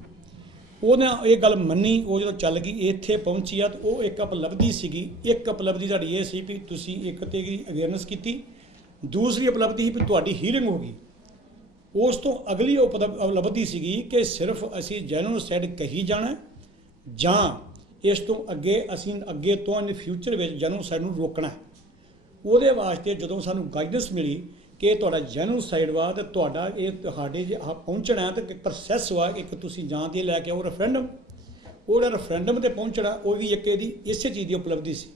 ਉਹਨੇ ਇਹ ਗੱਲ ਮੰਨੀ। ਉਹ ਜਦੋਂ ਚੱਲ ਗਈ ਇੱਥੇ ਪਹੁੰਚੀ ਆ, ਤਾਂ ਉਹ ਇੱਕ ਉਪਲਬਧੀ ਸੀਗੀ। ਇੱਕ ਉਪਲਬਧੀ ਤੁਹਾਡੀ ਇਹ ਸੀ ਵੀ ਤੁਸੀਂ ਇੱਕ ਤੇ ਅਵੇਅਰਨੈਸ ਕੀਤੀ, ਦੂਸਰੀ ਉਪਲਬਧੀ ਸੀ ਵੀ ਤੁਹਾਡੀ ਹੀਅਰਿੰਗ ਹੋ ਗਈ। ਉਸ ਤੋਂ ਅਗਲੀ ਉਪਲਬਧੀ ਸੀਗੀ ਕਿ ਸਿਰਫ ਅਸੀਂ ਜੈਨੋਸਾਈਡ ਕਹੀ ਜਾਣਾ, ਜਾਂ ਇਸ ਤੋਂ ਅੱਗੇ ਅਸੀਂ ਅੱਗੇ ਤੋਂ ਇਨ ਫਿਊਚਰ ਵਿੱਚ ਜੈਨੋਸਾਈਡ ਨੂੰ ਰੋਕਣਾ। ਉਹਦੇ ਵਾਸਤੇ ਜਦੋਂ ਸਾਨੂੰ ਗਾਈਡੈਂਸ ਮਿਲੀ ਕਿ ਤੁਹਾਡਾ ਜੈਨੋਸਾਈਡ ਵਾ ਤੇ ਤੁਹਾਡਾ ਇਹ ਤੁਹਾਡੇ ਜੇ ਪਹੁੰਚਣਾ ਤੇ ਪ੍ਰੋਸੈਸ ਵਾ, ਇੱਕ ਤੁਸੀਂ ਜਾਂ ਤੇ ਲੈ ਕੇ ਆਓ ਰੈਫਰੈਂਡਮ, ਉਹ ਜਿਹੜਾ ਰੈਫਰੈਂਡਮ ਤੇ ਪਹੁੰਚਣਾ ਉਹ ਵੀ ਇੱਕ ਇਹਦੀ ਇਸੇ ਚੀਜ਼ ਦੀ ਉਪਲਬਧੀ ਸੀ।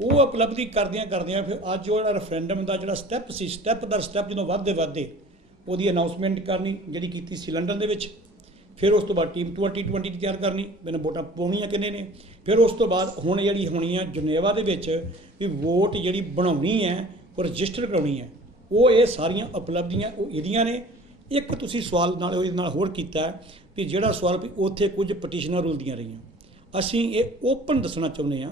ਉਹ ਉਪਲਬਧੀ ਕਰਦਿਆਂ ਫਿਰ ਅੱਜ ਉਹ ਜਿਹੜਾ ਰੈਫਰੈਂਡਮ ਦਾ ਜਿਹੜਾ ਸਟੈਪ ਸੀ, ਸਟੈਪ ਦਰ ਸਟੈਪ ਜਦੋਂ ਵੱਧਦੇ ਉਹਦੀ ਅਨਾਉਂਸਮੈਂਟ ਕਰਨੀ ਜਿਹੜੀ ਕੀਤੀ ਸੀ ਲੰਡਨ ਦੇ ਵਿੱਚ, ਫਿਰ ਉਸ ਤੋਂ ਬਾਅਦ ਟੀਮ 2020 ਦੀ ਤਿਆਰ ਕਰਨੀ, ਮੈਨੂੰ ਵੋਟਾਂ ਪਾਉਣੀਆਂ ਕਿੰਨੇ ਨੇ, ਫਿਰ ਉਸ ਤੋਂ ਬਾਅਦ ਹੁਣ ਜਿਹੜੀ ਹੋਣੀ ਆ ਜਨੇਵਾ ਦੇ ਵਿੱਚ ਵੀ ਵੋਟ ਜਿਹੜੀ ਬਣਾਉਣੀ ਹੈ ਉਹ ਰਜਿਸਟਰ ਕਰਾਉਣੀ ਹੈ। ਉਹ ਇਹ ਸਾਰੀਆਂ ਉਪਲਬਧੀਆਂ ਉਹ ਇਹਦੀਆਂ ਨੇ। ਇੱਕ ਤੁਸੀਂ ਸਵਾਲ ਨਾਲ ਉਹਦੇ ਨਾਲ ਹੋਰ ਕੀਤਾ ਵੀ ਜਿਹੜਾ ਸਵਾਲ ਵੀ ਉੱਥੇ ਕੁਝ ਪਟੀਸ਼ਨਾਂ ਰੁਲਦੀਆਂ ਰਹੀਆਂ, ਅਸੀਂ ਇਹ ਓਪਨ ਦੱਸਣਾ ਚਾਹੁੰਦੇ ਹਾਂ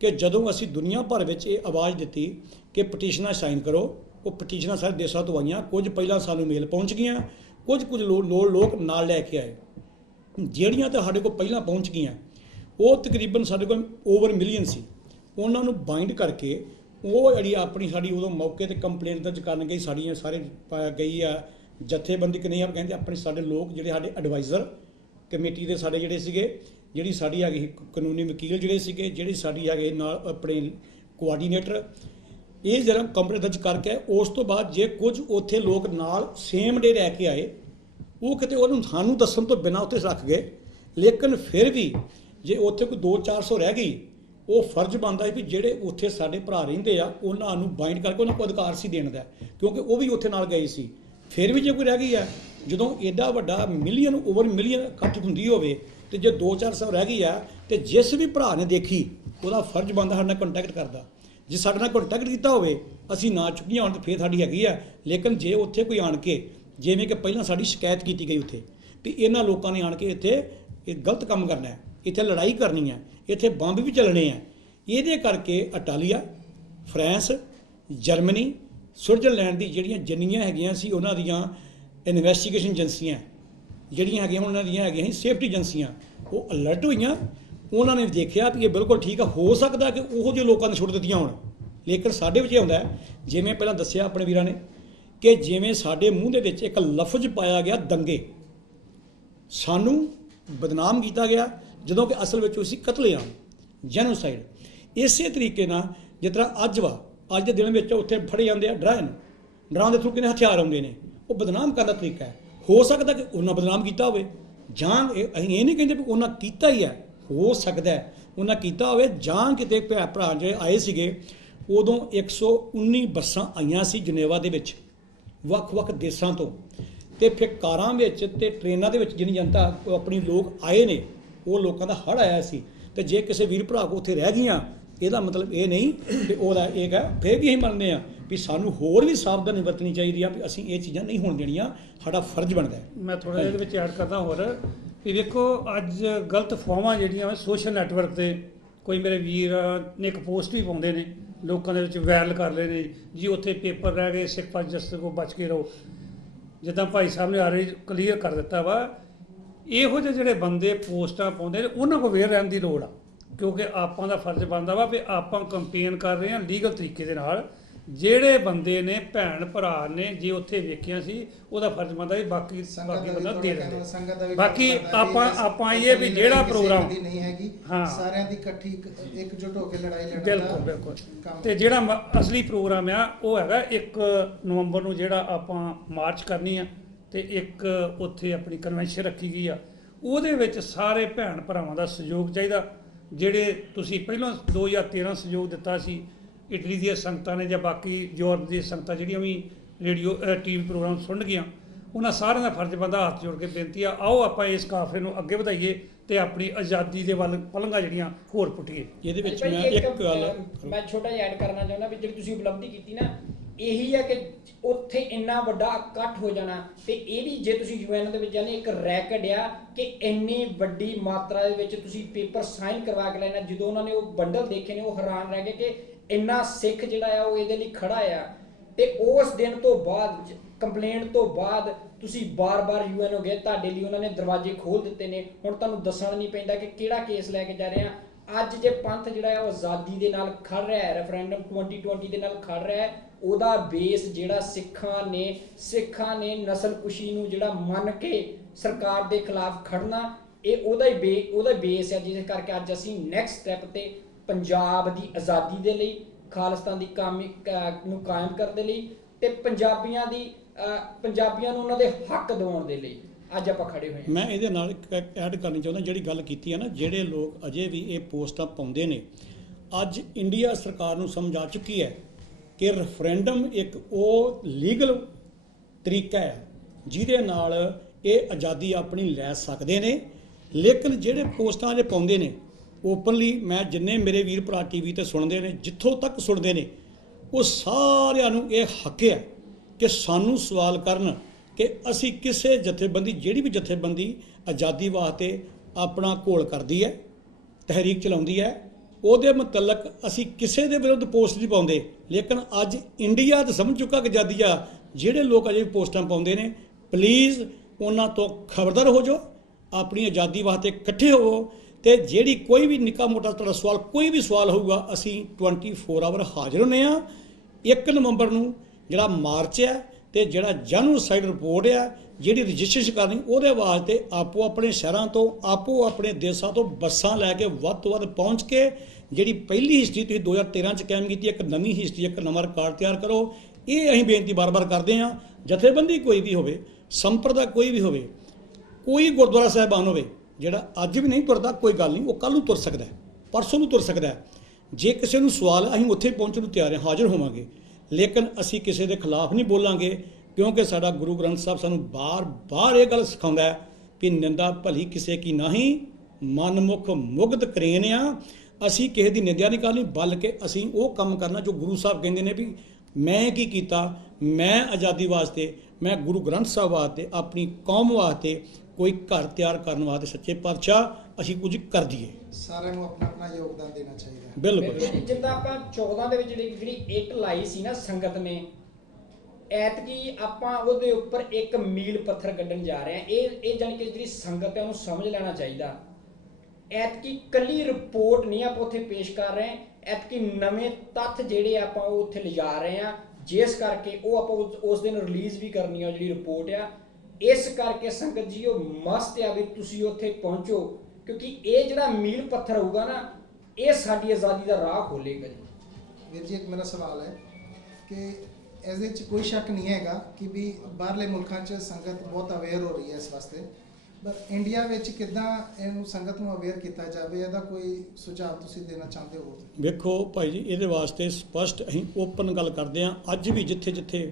ਕਿ ਜਦੋਂ ਅਸੀਂ ਦੁਨੀਆ ਭਰ ਵਿੱਚ ਇਹ ਆਵਾਜ਼ ਦਿੱਤੀ ਕਿ ਪਟੀਸ਼ਨਾਂ ਸਾਈਨ ਕਰੋ, ਉਹ ਪਟੀਸ਼ਨਾਂ ਸਾਰੇ ਦੇਸ਼ਾਂ ਤੋਂ ਆਈਆਂ। ਕੁਝ ਪਹਿਲਾਂ ਸਾਨੂੰ ਮੇਲ ਪਹੁੰਚ ਗਈਆਂ, ਕੁਝ ਲੋਕ ਨਾਲ ਲੈ ਕੇ ਆਏ। ਜਿਹੜੀਆਂ ਤਾਂ ਸਾਡੇ ਕੋਲ ਪਹਿਲਾਂ ਪਹੁੰਚ ਗਈਆਂ ਉਹ ਤਕਰੀਬਨ ਸਾਡੇ ਕੋਲ ਓਵਰ ਮਿਲੀਅਨ ਸੀ। ਉਹਨਾਂ ਨੂੰ ਬਾਈਂਡ ਕਰਕੇ ਉਹ ਜਿਹੜੀ ਆਪਣੀ ਸਾਡੀ ਉਦੋਂ ਮੌਕੇ 'ਤੇ ਕੰਪਲੇਂਟ ਦਰਜ ਕਰਨ ਗਈ, ਸਾਡੀਆਂ ਸਾਰੇ ਗਈ ਆ ਜਥੇਬੰਦੀ ਕਿ ਨਹੀਂ, ਆਪ ਕਹਿੰਦੇ ਆਪਣੇ ਸਾਡੇ ਲੋਕ ਜਿਹੜੇ ਸਾਡੇ ਐਡਵਾਈਜ਼ਰ ਕਮੇਟੀ ਦੇ ਸਾਡੇ ਜਿਹੜੇ ਸੀਗੇ, ਜਿਹੜੀ ਸਾਡੀ ਹੈਗੀ ਕਾਨੂੰਨੀ ਵਕੀਲ ਜਿਹੜੇ ਸੀਗੇ, ਜਿਹੜੀ ਸਾਡੀ ਹੈਗੇ ਨਾਲ ਆਪਣੇ ਕੋਆਰਡੀਨੇਟਰ, ਇਹ ਜਿਹੜਾ ਕੰਪਲੇਂਟ ਦਰਜ ਕਰਕੇ ਉਸ ਤੋਂ ਬਾਅਦ ਜੇ ਕੁਝ ਉੱਥੇ ਲੋਕ ਨਾਲ ਸੇਮ ਡੇ ਰਹਿ ਕੇ ਆਏ, ਉਹ ਕਿਤੇ ਉਹਨੂੰ ਸਾਨੂੰ ਦੱਸਣ ਤੋਂ ਬਿਨਾਂ ਉੱਥੇ ਰੱਖ ਗਏ। ਲੇਕਿਨ ਫਿਰ ਵੀ ਜੇ ਉੱਥੇ ਕੋਈ 200-400 ਰਹਿ ਗਈ, ਉਹ ਫਰਜ਼ ਬਣਦਾ ਹੈ ਵੀ ਜਿਹੜੇ ਉੱਥੇ ਸਾਡੇ ਭਰਾ ਰਹਿੰਦੇ ਆ ਉਹਨਾਂ ਨੂੰ ਬਾਈਂਡ ਕਰਕੇ ਉਹਨਾਂ ਕੋਲ ਅਧਿਕਾਰ ਸੀ ਦੇਣ ਦਾ, ਕਿਉਂਕਿ ਉਹ ਵੀ ਉੱਥੇ ਨਾਲ ਗਏ ਸੀ। ਫਿਰ ਵੀ ਜੇ ਕੋਈ ਰਹਿ ਗਈ ਆ, ਜਦੋਂ ਐਡਾ ਵੱਡਾ ਮਿਲੀਅਨ ਓਵਰ ਮਿਲੀਅਨ ਇਕੱਠ ਹੁੰਦੀ ਹੋਵੇ ਤੇ ਜੇ 200-400 ਰਹਿ ਗਈ ਆ, ਤੇ ਜਿਸ ਵੀ ਭਰਾ ਨੇ ਦੇਖੀ ਉਹਦਾ ਫਰਜ਼ ਬਣਦਾ ਸਾਡੇ ਨਾਲ ਕੰਟੈਕਟ ਕਰਦਾ। ਜੇ ਸਾਡੇ ਨਾਲ ਕੰਟੈਕਟ ਕੀਤਾ ਹੋਵੇ ਅਸੀਂ ਨਾ ਚੁੱਕੀਆਂ ਹੋਣ ਤਾਂ ਫਿਰ ਸਾਡੀ ਹੈਗੀ ਆ। ਲੇਕਿਨ ਜੇ ਉੱਥੇ ਕੋਈ ਆਣ ਕੇ, ਜਿਵੇਂ ਕਿ ਪਹਿਲਾਂ ਸਾਡੀ ਸ਼ਿਕਾਇਤ ਕੀਤੀ ਗਈ ਉੱਥੇ ਵੀ ਇਹਨਾਂ ਲੋਕਾਂ ਨੇ ਆਣ ਕੇ ਇੱਥੇ ਇਹ ਗਲਤ ਕੰਮ ਕਰਨਾ ਹੈ, ਇੱਥੇ ਲੜਾਈ ਕਰਨੀ ਹੈ, ਇੱਥੇ ਬੰਬ ਵੀ ਚੱਲਣੇ ਆ, ਇਹਦੇ ਕਰਕੇ ਇਟਾਲੀਆ, ਫਰਾਂਸ, ਜਰਮਨੀ, ਸਵਿਟਜ਼ਰਲੈਂਡ ਦੀ ਜਿਹੜੀਆਂ ਜਿੰਨੀਆਂ ਹੈਗੀਆਂ ਸੀ ਉਹਨਾਂ ਦੀਆਂ ਇਨਵੈਸਟੀਗੇਸ਼ਨ ਏਜੰਸੀਆਂ ਜਿਹੜੀਆਂ ਹੈਗੀਆਂ ਉਹਨਾਂ ਦੀਆਂ ਹੈਗੀਆਂ ਸੀ ਸੇਫਟੀ ਏਜੰਸੀਆਂ, ਉਹ ਅਲਰਟ ਹੋਈਆਂ। ਉਹਨਾਂ ਨੇ ਦੇਖਿਆ ਕਿ ਇਹ ਬਿਲਕੁਲ ਠੀਕ ਆ, ਹੋ ਸਕਦਾ ਕਿ ਉਹੋ ਜਿਹੇ ਲੋਕਾਂ ਨੇ ਛੁੱਟ ਦਿੱਤੀਆਂ ਹੋਣ। ਲੇਕਿਨ ਸਾਡੇ ਵਿੱਚ ਇਹ ਹੁੰਦਾ ਜਿਵੇਂ ਪਹਿਲਾਂ ਦੱਸਿਆ ਆਪਣੇ ਵੀਰਾਂ ਨੇ ਕਿ ਜਿਵੇਂ ਸਾਡੇ ਮੂੰਹ ਦੇ ਵਿੱਚ ਇੱਕ ਲਫ਼ਜ਼ ਪਾਇਆ ਗਿਆ ਦੰਗੇ, ਸਾਨੂੰ ਬਦਨਾਮ ਕੀਤਾ ਗਿਆ, ਜਦੋਂ ਕਿ ਅਸਲ ਵਿੱਚ ਉਸੇ ਕਤਲੇਆਮ ਜੈਨੋਸਾਈਡ। ਇਸੇ ਤਰੀਕੇ ਨਾਲ ਜਿਸ ਤਰ੍ਹਾਂ ਅੱਜ ਦੇ ਦਿਨ ਵਿੱਚ ਉੱਥੇ ਫੜੇ ਜਾਂਦੇ ਆ ਡਰਾਂ ਦੇ ਥਰੂ ਕਿੰਨੇ ਹਥਿਆਰ ਆਉਂਦੇ ਨੇ, ਉਹ ਬਦਨਾਮ ਕਰਨ ਦਾ ਤਰੀਕਾ ਹੈ। ਹੋ ਸਕਦਾ ਕਿ ਉਹਨਾਂ ਬਦਨਾਮ ਕੀਤਾ ਹੋਵੇ, ਜਾਂ ਅਸੀਂ ਇਹ ਨਹੀਂ ਕਹਿੰਦੇ ਵੀ ਉਹਨਾਂ ਕੀਤਾ ਹੀ ਹੈ, ਹੋ ਸਕਦਾ ਉਹਨਾਂ ਕੀਤਾ ਹੋਵੇ, ਜਾਂ ਕਿਤੇ ਭਰਾ ਜਿਹੜੇ ਆਏ ਸੀਗੇ ਉਦੋਂ 119 ਬੱਸਾਂ ਆਈਆਂ ਸੀ ਜਨੇਵਾ ਦੇ ਵਿੱਚ ਵੱਖ-ਵੱਖ ਦੇਸ਼ਾਂ ਤੋਂ, ਤੇ ਫਿਰ ਕਾਰਾਂ ਵਿੱਚ ਤੇ ਟ੍ਰੇਨਾਂ ਦੇ ਵਿੱਚ ਜਿੰਨੀ ਜਨਤਾ ਉਹ ਆਪਣੀ ਲੋਕ ਆਏ ਨੇ, ਉਹ ਲੋਕਾਂ ਦਾ ਹੜ੍ਹ ਆਇਆ ਸੀ, ਤੇ ਜੇ ਕਿਸੇ ਵੀਰ ਭਰਾ ਕੋ ਉੱਥੇ ਰਹਿ ਗਈਆਂ, ਇਹਦਾ ਮਤਲਬ ਇਹ ਨਹੀਂ ਕਿ ਉਹਦਾ ਇਹ ਹੈ। ਫਿਰ ਵੀ ਅਸੀਂ ਮੰਨਦੇ ਹਾਂ ਵੀ ਸਾਨੂੰ ਹੋਰ ਵੀ ਸਾਵਧਾਨੀ ਵਰਤਣੀ ਚਾਹੀਦੀ ਆ, ਵੀ ਅਸੀਂ ਇਹ ਚੀਜ਼ਾਂ ਨਹੀਂ ਹੋਣ ਦੇਣੀਆਂ, ਸਾਡਾ ਫਰਜ਼ ਬਣਦਾ ਹੈ। ਮੈਂ ਥੋੜਾ ਜਿਹਾ ਇਹਦੇ ਵਿੱਚ ਐਡ ਕਰਦਾ ਹੋਰ ਵੀ ਵੇਖੋ ਅੱਜ ਗਲਤ ਫੋਮਾਂ ਜਿਹੜੀਆਂ ਸੋਸ਼ਲ ਨੈਟਵਰਕ ਤੇ ਕੋਈ ਮੇਰੇ ਵੀਰ ਨੇ ਇੱਕ ਪੋਸਟ ਵੀ ਪਾਉਂਦੇ ਨੇ, ਲੋਕਾਂ ਦੇ ਵਿੱਚ ਵਾਇਰਲ ਕਰ ਲਏ ਨੇ ਜੀ, ਉੱਥੇ ਪੇਪਰ ਰਹਿ ਗਏ, ਸਿੱਖ ਫਾਰ ਜਸਟਿਸ ਕੋ ਬਚ ਕੇ ਰਹੋ। ਜਿੱਦਾਂ ਭਾਈ ਸਾਹਿਬ ਨੇ ਆਲਰੇਡੀ ਕਲੀਅਰ ਕਰ ਦਿੱਤਾ ਵਾ, ਇਹੋ ਜਿਹੇ ਜਿਹੜੇ ਬੰਦੇ ਪੋਸਟਾਂ ਪਾਉਂਦੇ ਨੇ ਉਹਨਾਂ ਕੋਲ ਵੇਰ ਰਹਿਣ ਦੀ ਲੋੜ ਆ, ਕਿਉਂਕਿ ਆਪਾਂ ਦਾ ਫਰਜ਼ ਬਣਦਾ ਵਾ ਵੀ ਆਪਾਂ ਕੰਪੇਨ ਕਰ ਰਹੇ ਹਾਂ ਲੀਗਲ ਤਰੀਕੇ ਦੇ ਨਾਲ। ਜਿਹੜੇ ਬੰਦੇ ਨੇ ਭੈਣ ਭਰਾ ਨੇ ਜੇ ਉੱਥੇ ਵੇਖਿਆ ਸੀ, ਉਹਦਾ ਫਰਜ਼ ਬਣਦਾ ਵੀ ਬਾਕੀ ਬੰਦਾ ਦੇ ਦਿੰਦੇ। ਬਾਕੀ ਆਪਾਂ ਇਹ ਵੀ ਜਿਹੜਾ ਪ੍ਰੋਗਰਾਮ ਨਹੀਂ ਹੈਗੀ, ਹਾਂ ਸਾਰਿਆਂ ਦੀ ਇਕੱਠੀ ਇਕਜੁੱਟ ਹੋ ਕੇ ਲੜਾਈ ਲੜਨ ਬਿਲਕੁਲ ਬਿਲਕੁਲ। ਤੇ ਜਿਹੜਾ ਅਸਲੀ ਪ੍ਰੋਗਰਾਮ ਆ ਉਹ ਹੈਗਾ 1 ਨਵੰਬਰ ਨੂੰ, ਜਿਹੜਾ ਆਪਾਂ ਮਾਰਚ ਕਰਨੀ ਆ ਤੇ ਇੱਕ ਉੱਥੇ ਆਪਣੀ ਕਨਵੈਨਸ਼ਨ ਰੱਖੀ ਗਈ ਆ। ਉਹਦੇ ਵਿੱਚ ਸਾਰੇ ਭੈਣ ਭਰਾਵਾਂ ਦਾ ਸਹਿਯੋਗ ਚਾਹੀਦਾ। ਜਿਹੜੇ ਤੁਸੀਂ ਪਹਿਲਾਂ 2013 ਸਹਿਯੋਗ ਦਿੱਤਾ ਸੀ ਇਟਲੀ ਦੀਆਂ ਸੰਗਤਾਂ ਨੇ ਜਾਂ ਬਾਕੀ ਯੂਰਪ ਦੀਆਂ ਸੰਗਤਾਂ ਜਿਹੜੀਆਂ ਵੀ ਰੇਡੀਓ ਟੀਵੀ ਪ੍ਰੋਗਰਾਮ ਸੁਣ ਗਈਆਂ, ਉਹਨਾਂ ਸਾਰਿਆਂ ਦਾ ਫਰਜ਼ ਬਣਦਾ ਹੱਥ ਜੋੜ ਕੇ ਬੇਨਤੀ ਆ, ਆਓ ਆਪਾਂ ਇਸ ਕਾਫਲੇ ਨੂੰ ਅੱਗੇ ਵਧਾਈਏ ਤੇ ਆਪਣੀ ਆਜ਼ਾਦੀ ਦੇ ਵੱਲ ਪਲੰਘਾਂ ਜਿਹੜੀਆਂ ਹੋਰ ਪੁੱਟੀਏ। ਇਹਦੇ ਵਿੱਚ ਮੈਂ ਇੱਕ ਗੱਲ ਮੈਂ ਛੋਟਾ ਜਿਹਾ ਐਡ ਕਰਨਾ ਚਾਹੁੰਦਾ ਵੀ ਜਿਹੜੀ ਤੁਸੀਂ ਉਪਲਬਧੀ ਕੀਤੀ ਨਾ, ਇਹੀ ਹੈ ਕਿ ਉੱਥੇ ਇੰਨਾ ਵੱਡਾ ਇਕੱਠ ਹੋ ਜਾਣਾ, ਤੇ ਇਹ ਵੀ ਜੇ ਤੁਸੀਂ ਯੂਐਨ ਦੇ ਵਿੱਚ ਜਾਂਦੇ ਇੱਕ ਰੈਕਡ ਆ ਕਿ ਇੰਨੀ ਵੱਡੀ ਮਾਤਰਾ ਦੇ ਵਿੱਚ ਤੁਸੀਂ ਪੇਪਰ ਸਾਈਨ ਕਰਵਾ ਕੇ ਲੈਣਾ। ਜਦੋਂ ਉਹਨਾਂ ਨੇ ਉਹ ਬੰਡਲ ਦੇਖੇ ਨੇ, ਉਹ ਹੈਰਾਨ ਰਹਿ ਗਏ ਕਿ ਇੰਨਾ ਸਿੱਖ ਜਿਹੜਾ ਆ ਉਹ ਇਹਦੇ ਲਈ ਖੜਾ ਆ। ਤੇ ਉਸ ਦਿਨ ਤੋਂ ਬਾਅਦ ਕੰਪਲੇਂਟ ਤੋਂ ਬਾਅਦ ਤੁਸੀਂ ਬਾਰ-ਬਾਰ ਯੂਐਨ ਹੋ ਗਏ, ਤੁਹਾਡੇ ਲਈ ਉਹਨਾਂ ਨੇ ਦਰਵਾਜ਼ੇ ਖੋਲ ਦਿੱਤੇ ਨੇ। ਹੁਣ ਤੁਹਾਨੂੰ ਦੱਸਣਾ ਨਹੀਂ ਪੈਂਦਾ ਕਿ ਕਿਹੜਾ ਕੇਸ ਲੈ ਕੇ ਜਾ ਰਹੇ ਆ। ਅੱਜ ਜੇ ਪੰਥ ਜਿਹੜਾ ਆ ਉਹ ਆਜ਼ਾਦੀ ਦੇ ਨਾਲ ਖੜ ਰਿਹਾ ਹੈ, ਰੈਫਰੈਂਡਮ 2020 ਦੇ ਨਾਲ ਖੜ ਰਿਹਾ ਹੈ, ਉਹਦਾ ਬੇਸ ਜਿਹੜਾ ਸਿੱਖਾਂ ਨੇ ਨਸਲਕੁਸ਼ੀ ਨੂੰ ਜਿਹੜਾ ਮੰਨ ਕੇ ਸਰਕਾਰ ਦੇ ਖਿਲਾਫ ਖੜਨਾ, ਇਹ ਉਹਦਾ ਬੇਸ ਹੈ, ਜਿਸ ਕਰਕੇ ਅੱਜ ਅਸੀਂ ਨੈਕਸਟ ਸਟੈਪ ਤੇ ਪੰਜਾਬ ਦੀ ਆਜ਼ਾਦੀ ਦੇ ਲਈ, ਖਾਲਿਸਤਾਨ ਦੀ ਨੂੰ ਕਾਇਮ ਕਰਨ ਦੇ ਲਈ ਤੇ ਪੰਜਾਬੀਆਂ ਨੂੰ ਉਹਨਾਂ ਦੇ ਹੱਕ ਦਿਵਾਉਣ ਦੇ ਲਈ ਅੱਜ ਆਪਾਂ ਖੜੇ ਹੋਏ ਹਾਂ। ਮੈਂ ਇਹਦੇ ਨਾਲ ਐਡ ਕਰਨੀ ਚਾਹੁੰਦਾ, ਜਿਹੜੀ ਗੱਲ ਕੀਤੀ ਹੈ ਨਾ, ਜਿਹੜੇ ਲੋਕ ਅਜੇ ਵੀ ਇਹ ਪੋਸਟਾਂ ਪਾਉਂਦੇ ਨੇ, ਅੱਜ ਇੰਡੀਆ ਸਰਕਾਰ ਨੂੰ ਸਮਝ ਆ ਚੁੱਕੀ ਹੈ ਕਿ ਰੈਫਰੈਂਡਮ ਇੱਕ ਉਹ ਲੀਗਲ ਤਰੀਕਾ ਹੈ ਜਿਹਦੇ ਨਾਲ ਇਹ ਆਜ਼ਾਦੀ ਆਪਣੀ ਲੈ ਸਕਦੇ ਨੇ। ਲੇਕਿਨ ਜਿਹੜੇ ਪੋਸਟਾਂ ਅਜੇ ਪਾਉਂਦੇ ਨੇ ਓਪਨਲੀ, ਮੈਂ ਜਿੰਨੇ ਮੇਰੇ ਵੀਰ ਭਰਾ ਟੀਵੀ ਤੇ ਸੁਣਦੇ ਨੇ, ਜਿੱਥੋਂ ਤੱਕ ਸੁਣਦੇ ਨੇ, ਉਹ ਸਾਰਿਆਂ ਨੂੰ ਇਹ ਹੱਕ ਹੈ ਕਿ ਸਾਨੂੰ ਸਵਾਲ ਕਰਨ ਕਿ ਅਸੀਂ ਕਿਸੇ ਜਥੇਬੰਦੀ, ਜਿਹੜੀ ਵੀ ਜਥੇਬੰਦੀ ਆਜ਼ਾਦੀ ਵਾਸਤੇ ਆਪਣਾ ਘੋਲ ਕਰਦੀ ਹੈ, ਤਹਿਰੀਕ ਚਲਾਉਂਦੀ ਹੈ, ਉਹਦੇ ਮੁਤਲਕ ਅਸੀਂ ਕਿਸੇ ਦੇ ਵਿਰੁੱਧ ਪੋਸਟ ਨਹੀਂ ਪਾਉਂਦੇ। ਲੇਕਿਨ ਅੱਜ ਇੰਡੀਆ ਤਾਂ ਸਮਝ ਚੁੱਕਾ ਕਿ ਆਜ਼ਾਦੀ ਆ। ਜਿਹੜੇ ਲੋਕ ਅਜੇ ਪੋਸਟਾਂ ਪਾਉਂਦੇ ਨੇ, ਪਲੀਜ਼ ਉਹਨਾਂ ਤੋਂ ਖਬਰਦਾਰ ਹੋ ਜਾਓ, ਆਪਣੀ ਆਜ਼ਾਦੀ ਵਾਸਤੇ ਇਕੱਠੇ ਹੋਵੋ। ਤੇ ਜਿਹੜੀ ਕੋਈ ਵੀ ਨਿੱਕਾ ਮੋਟਾ ਤੁਹਾਡਾ ਸਵਾਲ, ਕੋਈ ਵੀ ਸਵਾਲ ਹੋਊਗਾ, ਅਸੀਂ 24 ਆਵਰ ਹਾਜ਼ਰ ਹੁੰਦੇ ਹਾਂ। 1 ਨਵੰਬਰ ਨੂੰ ਜਿਹੜਾ ਮਾਰਚ ਹੈ ਤੇ ਜਿਹੜਾ ਜੈਨੋਸਾਈਡ ਰਿਪੋਰਟ ਆ, ਜਿਹੜੀ ਰਜਿਸਟ੍ਰੇਸ਼ਨ ਕਰਨੀ, ਉਹਦੇ ਵਾਸਤੇ ਆਪੋ ਆਪਣੇ ਸ਼ਹਿਰਾਂ ਤੋਂ, ਆਪੋ ਆਪਣੇ ਦੇਸ਼ਾਂ ਤੋਂ ਬੱਸਾਂ ਲੈ ਕੇ ਵੱਧ ਤੋਂ ਵੱਧ ਪਹੁੰਚ ਕੇ ਜਿਹੜੀ ਪਹਿਲੀ ਹਿਸਟਰੀ ਤੁਸੀਂ 2013 ਚ ਕਾਇਮ ਕੀਤੀ, ਇੱਕ ਨਵੀਂ ਹਿਸਟਰੀ, ਇੱਕ ਨਵਾਂ ਰਿਕਾਰਡ ਤਿਆਰ ਕਰੋ। ਇਹ ਅਸੀਂ ਬੇਨਤੀ ਬਾਰ-ਬਾਰ ਕਰਦੇ ਹਾਂ। ਜਥੇਬੰਦੀ ਕੋਈ ਵੀ ਹੋਵੇ, ਸੰਪਰਦਾ ਕੋਈ ਵੀ ਹੋਵੇ, ਕੋਈ ਗੁਰਦੁਆਰਾ ਸਾਹਿਬਾਨ ਹੋਵੇ ਜਿਹੜਾ ਅੱਜ ਵੀ ਨਹੀਂ ਤੁਰਦਾ, ਕੋਈ ਗੱਲ ਨਹੀਂ, ਉਹ ਕੱਲ੍ਹ ਨੂੰ ਤੁਰ ਸਕਦਾ, ਪਰਸੋਂ ਨੂੰ ਤੁਰ ਸਕਦਾ। ਜੇ ਕਿਸੇ ਨੂੰ ਸਵਾਲ, ਅਸੀਂ ਉੱਥੇ ਪਹੁੰਚਣ ਨੂੰ ਤਿਆਰ ਹਾਂ, ਹਾਜ਼ਰ ਹੋਵਾਂਗੇ। ਲੇਕਿਨ ਅਸੀਂ ਕਿਸੇ ਦੇ ਖਿਲਾਫ ਨਹੀਂ ਬੋਲਾਂਗੇ, ਕਿਉਂਕਿ ਸਾਡਾ ਗੁਰੂ ਗ੍ਰੰਥ ਸਾਹਿਬ ਸਾਨੂੰ ਬਾਰ-ਬਾਰ ਇਹ ਗੱਲ ਸਿਖਾਉਂਦਾ ਹੈ ਕਿ ਨਿੰਦਾ ਭਲੀ ਕਿਸੇ ਕੀ ਨਹੀਂ, ਮਨਮੁਖ ਮੁਗਧ ਕਰੇਨ ਆ। ਅਸੀਂ ਕਿਸੇ ਦੀ ਨਿੰਦਿਆ ਨਹੀਂ ਕਰਨੀ, ਬਲਕਿ ਅਸੀਂ ਉਹ ਕੰਮ ਕਰਨਾ ਜੋ ਗੁਰੂ ਸਾਹਿਬ ਕਹਿੰਦੇ ਨੇ ਵੀ ਮੈਂ ਕੀ ਕੀਤਾ, ਮੈਂ ਆਜ਼ਾਦੀ ਵਾਸਤੇ, ਮੈਂ ਗੁਰੂ ਗ੍ਰੰਥ ਸਾਹਿਬ ਵਾਸਤੇ, ਆਪਣੀ ਕੌਮ ਵਾਸਤੇ ਕੋਈ ਘਰ ਤਿਆਰ ਕਰਨ ਵਾਸਤੇ ਸੱਚੇ ਪਾਤਸ਼ਾਹ ਅਸੀਂ ਕੁਝ ਕਰ ਦਈਏ। ਸਾਰਿਆਂ ਨੂੰ ਆਪਣਾ ਆਪਣਾ ਯੋਗਦਾਨ ਦੇਣਾ ਚਾਹੀਦਾ ਹੈ। ਬਿਲਕੁਲ। ਜਿੱਦਾਂ ਆਪਾਂ 14 ਦੇ ਵਿੱਚ ਜਿਹੜੀ ਇੱਟ ਲਾਈ ਸੀ ਨਾ ਸੰਗਤ ਨੇ, ਐਤਕੀ ਆਪਾਂ ਉਹਦੇ ਉੱਪਰ ਇੱਕ ਮੀਲ ਪੱਥਰ ਕੱਢਣ ਜਾ ਰਹੇ ਹਾਂ। ਇਹ ਜਾਣੀ ਕਿ ਜਿਹੜੀ ਸੰਗਤ ਹੈ ਉਹਨੂੰ ਸਮਝ ਲੈਣਾ ਚਾਹੀਦਾ। ਐਤਕੀ ਕੱਲੀ ਰਿਪੋਰਟ ਨਹੀਂ ਆਪਾਂ ਉੱਥੇ ਪੇਸ਼ ਕਰ ਰਹੇ, ਐਤਕੀ ਨਵੇਂ ਤੱਥ ਜਿਹੜੇ ਆਪਾਂ ਉਹ ਉੱਥੇ ਲਿਜਾ ਰਹੇ ਹਾਂ, ਜਿਸ ਕਰਕੇ ਉਹ ਆਪਾਂ ਉਸ ਦਿਨ ਰਿਲੀਜ਼ ਵੀ ਕਰਨੀ ਆ ਜਿਹੜੀ ਰਿਪੋਰਟ ਆ। ਇਸ ਕਰਕੇ ਸੰਗਤ ਜੀ ਉਹ ਮਸਤ ਆ ਵੀ ਤੁਸੀਂ ਉੱਥੇ ਪਹੁੰਚੋ, ਕਿਉਂਕਿ ਇਹ ਜਿਹੜਾ ਮੀਲ ਪੱਥਰ ਹੋਊਗਾ ਨਾ, ਇਹ ਸਾਡੀ ਆਜ਼ਾਦੀ ਦਾ ਰਾਹ ਖੋਲੇਗਾ ਜੀ। ਵੀਰ ਜੀ, ਇੱਕ ਮੇਰਾ ਸਵਾਲ ਹੈ ਕਿ ਇਹਦੇ 'ਚ ਕੋਈ ਸ਼ੱਕ ਨਹੀਂ ਹੈਗਾ ਕਿ ਵੀ ਬਾਹਰਲੇ ਮੁਲਕਾਂ 'ਚ ਸੰਗਤ ਬਹੁਤ ਅਵੇਅਰ ਹੋ ਰਹੀ ਹੈ ਇਸ ਵਾਸਤੇ, ਪਰ ਇੰਡੀਆ ਵਿੱਚ ਕਿੱਦਾਂ ਇਹਨੂੰ ਸੰਗਤ ਨੂੰ ਅਵੇਅਰ ਕੀਤਾ ਜਾਵੇ, ਇਹਦਾ ਕੋਈ ਸੁਝਾਅ ਤੁਸੀਂ ਦੇਣਾ ਚਾਹੁੰਦੇ ਹੋ? ਵੇਖੋ ਭਾਈ ਜੀ, ਇਹਦੇ ਵਾਸਤੇ ਸਪਸ਼ਟ ਅਸੀਂ ਓਪਨ ਗੱਲ ਕਰਦੇ ਹਾਂ। ਅੱਜ ਵੀ ਜਿੱਥੇ ਜਿੱਥੇ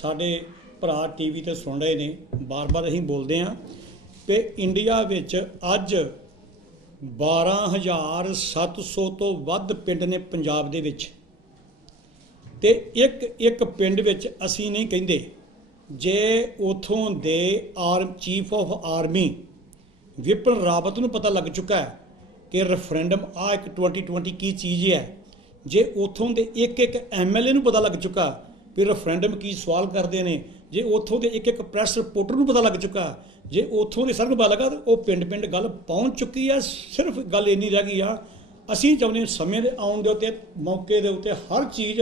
ਸਾਡੇ ਭਰਾ ਟੀਵੀ ਤੇ ਸੁਣ ਰਹੇ ਨੇ, ਬਾਰ-ਬਾਰ ਅਸੀਂ ਬੋਲਦੇ ਹਾਂ ਕਿ ਇੰਡੀਆ ਵਿੱਚ ਅੱਜ 12,700 ਤੋਂ ਵੱਧ ਪਿੰਡ ਨੇ ਪੰਜਾਬ ਦੇ ਵਿੱਚ, ਤੇ ਇੱਕ ਪਿੰਡ ਵਿੱਚ ਅਸੀਂ ਨਹੀਂ ਕਹਿੰਦੇ, ਜੇ ਉਥੋਂ ਦੇ chief of army Vipan Rawat ਨੂੰ ਪਤਾ ਲੱਗ ਚੁੱਕਾ ਹੈ ਕਿ ਰੈਫਰੈਂਡਮ ਆ ਇੱਕ 2020 ਕੀ ਚੀਜ਼ ਹੈ, ਜੇ ਉਥੋਂ ਦੇ ਇੱਕ ਐਮਐਲਏ ਨੂੰ ਪਤਾ ਲੱਗ ਚੁੱਕਾ ਵੀ ਰੈਫਰੈਂਡਮ ਕੀ ਸਵਾਲ ਕਰਦੇ ਨੇ, ਜੇ ਉਥੋਂ ਦੇ ਇੱਕ ਪ੍ਰੈਸ ਰਿਪੋਰਟਰ ਨੂੰ ਪਤਾ ਲੱਗ ਚੁੱਕਾ, ਜੇ ਉਥੋਂ ਦੇ ਸਾਰਿਆਂ ਨੂੰ ਪਤਾ ਲੱਗਾ, ਤਾਂ ਉਹ ਪਿੰਡ ਗੱਲ ਪਹੁੰਚ ਚੁੱਕੀ ਆ। ਸਿਰਫ ਗੱਲ ਇੰਨੀ ਰਹਿ ਗਈ ਆ, ਅਸੀਂ ਚਾਹੁੰਦੇ ਸਮੇਂ ਦੇ ਆਉਣ ਦੇ ਉੱਤੇ, ਮੌਕੇ ਦੇ ਉੱਤੇ ਹਰ ਚੀਜ਼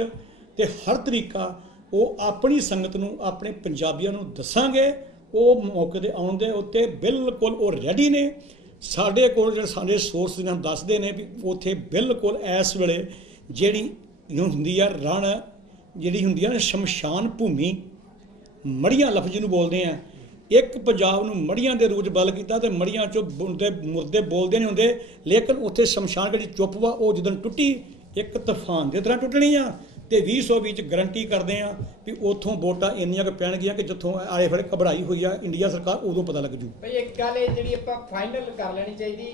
ਤੇ ਹਰ ਤਰੀਕਾ ਉਹ ਆਪਣੀ ਸੰਗਤ ਨੂੰ, ਆਪਣੇ ਪੰਜਾਬੀਆਂ ਨੂੰ ਦੱਸਾਂਗੇ। ਉਹ ਮੌਕੇ ਦੇ ਆਉਣ ਦੇ ਉੱਤੇ ਬਿਲਕੁਲ ਉਹ ਰੈਡੀ ਨੇ। ਸਾਡੇ ਕੋਲ ਜਿਹੜੇ ਸਾਡੇ ਸੋਰਸ ਨੇ ਦੱਸਦੇ ਨੇ ਵੀ ਉੱਥੇ ਬਿਲਕੁਲ ਇਸ ਵੇਲੇ ਜਿਹੜੀ ਹੁੰਦੀ ਆ ਰਣ, ਜਿਹੜੀ ਹੁੰਦੀ ਆ ਨਾ ਸ਼ਮਸ਼ਾਨ ਭੂਮੀ, ਮੜੀਆਂ ਲਫ਼ਜ਼ ਨੂੰ ਬੋਲਦੇ ਆ, ਇੱਕ ਪੰਜਾਬ ਨੂੰ ਮੜੀਆਂ ਦੇ ਰੂਪ ਬਦਲ ਕੀਤਾ, ਤੇ ਮੜੀਆਂ 'ਚੋਂ ਮੁਰਦੇ ਬੋਲਦੇ ਨਹੀਂ ਹੁੰਦੇ, ਲੇਕਿਨ ਉੱਥੇ ਸ਼ਮਸ਼ਾਨ ਜਿਹੜੀ ਚੁੱਪ ਵਾ ਉਹ ਜਦੋਂ ਟੁੱਟੀ ਇੱਕ ਤੂਫਾਨ ਦੇ ਤਰ੍ਹਾਂ ਟੁੱਟਣੀ ਆ। ਤੇ 2020 ਚ ਗਰੰਟੀ ਕਰਦੇ ਆ ਵੀ ਉੱਥੋਂ ਵੋਟਾਂ ਇੰਨੀਆਂ ਕੁ ਪੈਣਗੀਆਂ ਕਿ ਜਿੱਥੋਂ ਆਏ ਫੜੇ ਘਬਰਾਈ ਹੋਈ ਆ ਇੰਡੀਆ ਸਰਕਾਰ, ਉਦੋਂ ਪਤਾ ਲੱਗ ਜੂ। ਭਈ ਇੱਕ ਗੱਲ ਇਹ ਜਿਹੜੀ ਆਪਾਂ ਫਾਈਨਲ ਕਰ ਲੈਣੀ ਚਾਹੀਦੀ,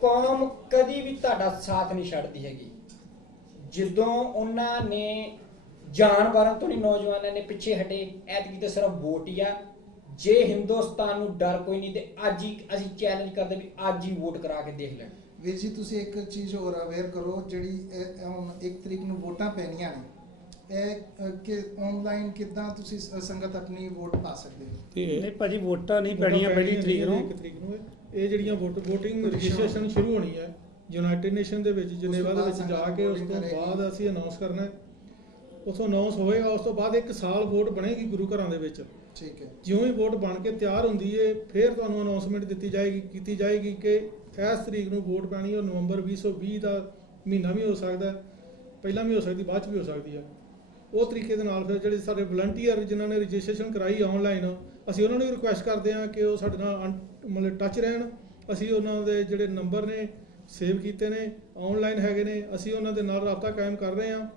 ਕੌਮ ਕਦੀ ਵੀ ਤੁਹਾਡਾ ਸਾਥ ਨਹੀਂ ਛੱਡਦੀ ਹੈਗੀ। ਜਦੋਂ ਉਹਨਾਂ ਨੇ ਜਾਨਵਰਾਂ ਤੋਂ ਨਹੀਂ, ਨੌਜਵਾਨਾਂ ਨੇ ਪਿੱਛੇ ਹਟੇ, ਐਤਕੀ ਤਾਂ ਸਿਰਫ ਵੋਟ ਹੀ ਆ। ਜੇ ਹਿੰਦੁਸਤਾਨ ਨੂੰ ਡਰ ਕੋਈ ਨਹੀਂ ਤੇ ਅੱਜ ਹੀ ਅਸੀਂ ਚੈਲੰਜ ਕਰਦੇ ਵੀ ਅੱਜ ਹੀ ਵੋਟ ਕਰਾ ਕੇ ਦੇਖ ਲੈਣ। ਵੀਰ ਜੀ ਤੁਸੀਂ ਇੱਕ ਚੀਜ਼ ਹੋਰ ਅਵੇਅਰ ਕਰੋ, ਜਿਹੜੀ ਹੁਣ 1 ਤਰੀਕ ਨੂੰ ਵੋਟਾਂ ਪੈਣੀਆਂ ਨੇ, ਇਹ ਕਿ ਆਨਲਾਈਨ ਕਿੱਦਾਂ ਤੁਸੀਂ ਸੰਗਤ ਆਪਣੀ ਵੋਟ ਪਾ ਸਕਦੇ ਹੋ? ਨਹੀਂ ਭਾਜੀ, ਵੋਟਾਂ ਨਹੀਂ ਪੈਣੀਆਂ ਪਹਿਲੀ ਤਰੀਕ ਨੂੰ। 1 ਤਰੀਕ ਨੂੰ ਇਹ ਜਿਹੜੀਆਂ ਵੋਟਿੰਗ ਰਜਿਸਟ੍ਰੇਸ਼ਨ ਸ਼ੁਰੂ ਹੋਣੀ ਹੈ ਯੂਨਾਈਟਿਡ ਨੇਸ਼ਨ ਦੇ ਵਿੱਚ, ਜਨੇਵਾ ਦੇ ਵਿੱਚ ਜਾ ਕੇ, ਉਸ ਤੋਂ ਬਾਅਦ ਅਸੀਂ ਅਨਾਉਂਸ ਕਰਨਾ ਹੈ। ਉਥੋਂ ਅਨਾਉਂਸ ਹੋਏਗਾ, ਉਸ ਤੋਂ ਬਾਅਦ 1 ਸਾਲ ਵੋਟ ਬਣੇਗੀ ਗੁਰੂ ਘਰਾਂ ਦੇ ਵਿੱਚ। ਠੀਕ ਹੈ, ਜਿਉਂ ਹੀ ਵੋਟ ਬਣ ਕੇ ਤਿਆਰ ਹੁੰਦੀ ਹੈ, ਫਿਰ ਤੁਹਾਨੂੰ ਅਨਾਉਂਸਮੈਂਟ ਕੀਤੀ ਜਾਏਗੀ ਕਿ ਇਸ ਤਰੀਕ ਨੂੰ ਵੋਟ ਪੈਣੀ ਹੈ। ਨਵੰਬਰ 2020 ਦਾ ਮਹੀਨਾ ਵੀ ਹੋ ਸਕਦਾ, ਪਹਿਲਾਂ ਵੀ ਹੋ ਸਕਦੀ, ਬਾਅਦ 'ਚ ਵੀ ਹੋ ਸਕਦੀ ਹੈ। ਉਹ ਤਰੀਕੇ ਦੇ ਨਾਲ ਫਿਰ ਜਿਹੜੇ ਸਾਡੇ ਵਲੰਟੀਅਰ ਜਿਨ੍ਹਾਂ ਨੇ ਰਜਿਸਟ੍ਰੇਸ਼ਨ ਕਰਾਈ ਆਨਲਾਈਨ, ਅਸੀਂ ਉਹਨਾਂ ਨੂੰ ਵੀ ਰਿਕੁਐਸਟ ਕਰਦੇ ਹਾਂ ਕਿ ਉਹ ਸਾਡੇ ਨਾਲ ਮਤਲਬ ਟੱਚ ਰਹਿਣ। ਅਸੀਂ ਉਹਨਾਂ ਦੇ ਜਿਹੜੇ ਨੰਬਰ ਨੇ ਸੇਵ ਕੀਤੇ ਨੇ, ਆਨਲਾਈਨ ਹੈਗੇ ਨੇ, ਅਸੀਂ ਉਹਨਾਂ ਦੇ ਨਾਲ ਰਾਬਤਾ ਕਾਇਮ ਕਰ ਰਹੇ ਹਾਂ।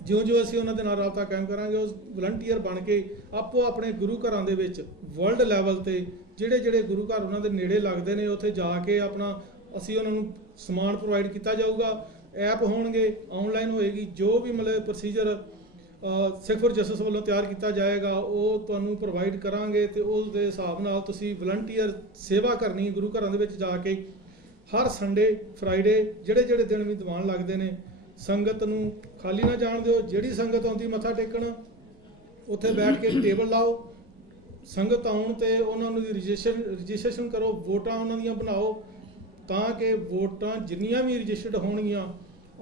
ਜਿਉਂ ਅਸੀਂ ਉਹਨਾਂ ਦੇ ਨਾਲ ਰਾਬਤਾ ਕਾਇਮ ਕਰਾਂਗੇ, ਉਹ ਵਲੰਟੀਅਰ ਬਣ ਕੇ ਆਪੋ ਆਪਣੇ ਗੁਰੂ ਘਰਾਂ ਦੇ ਵਿੱਚ ਵਰਲਡ ਲੈਵਲ ਤੇ ਜਿਹੜੇ ਗੁਰੂ ਘਰ ਉਹਨਾਂ ਦੇ ਨੇੜੇ ਲੱਗਦੇ ਨੇ, ਉੱਥੇ ਜਾ ਕੇ ਆਪਣਾ ਅਸੀਂ ਉਹਨਾਂ ਨੂੰ ਸਮਾਨ ਪ੍ਰੋਵਾਈਡ ਕੀਤਾ ਜਾਊਗਾ। ਐਪ ਹੋਣਗੇ, ਆਨਲਾਈਨ ਹੋਏਗੀ, ਜੋ ਵੀ ਮਤਲਬ ਪ੍ਰੋਸੀਜਰ ਸਿੱਖ ਫॉर ਜਸਟਿਸ ਵੱਲੋਂ ਤਿਆਰ ਕੀਤਾ ਜਾਏਗਾ ਉਹ ਤੁਹਾਨੂੰ ਪ੍ਰੋਵਾਈਡ ਕਰਾਂਗੇ। ਤੇ ਉਸ ਦੇ ਹਿਸਾਬ ਨਾਲ ਤੁਸੀਂ ਵਲੰਟੀਅਰ ਸੇਵਾ ਕਰਨੀ ਗੁਰੂ ਘਰਾਂ ਦੇ ਵਿੱਚ ਜਾ ਕੇ। ਹਰ ਸੰਡੇ, ਫਰਾਈਡੇ, ਜਿਹੜੇ ਦਿਨ ਵੀ ਦੀਵਾਨ ਲੱਗਦੇ ਨੇ, ਸੰਗਤ ਨੂੰ ਖਾਲੀ ਨਾ ਜਾਣ ਦਿਓ। ਜਿਹੜੀ ਸੰਗਤ ਆਉਂਦੀ ਮੱਥਾ ਟੇਕਣ, ਉੱਥੇ ਬੈਠ ਕੇ ਟੇਬਲ ਲਾਓ, ਸੰਗਤ ਆਉਣ ਤੇ ਉਹਨਾਂ ਨੂੰ ਰਜਿਸਟ੍ਰੇਸ਼ਨ ਕਰੋ, ਵੋਟਾਂ ਉਹਨਾਂ ਦੀਆਂ ਬਣਾਓ, ਤਾਂ ਕਿ ਵੋਟਾਂ ਜਿੰਨੀਆਂ ਵੀ ਰਜਿਸਟਰਡ ਹੋਣਗੀਆਂ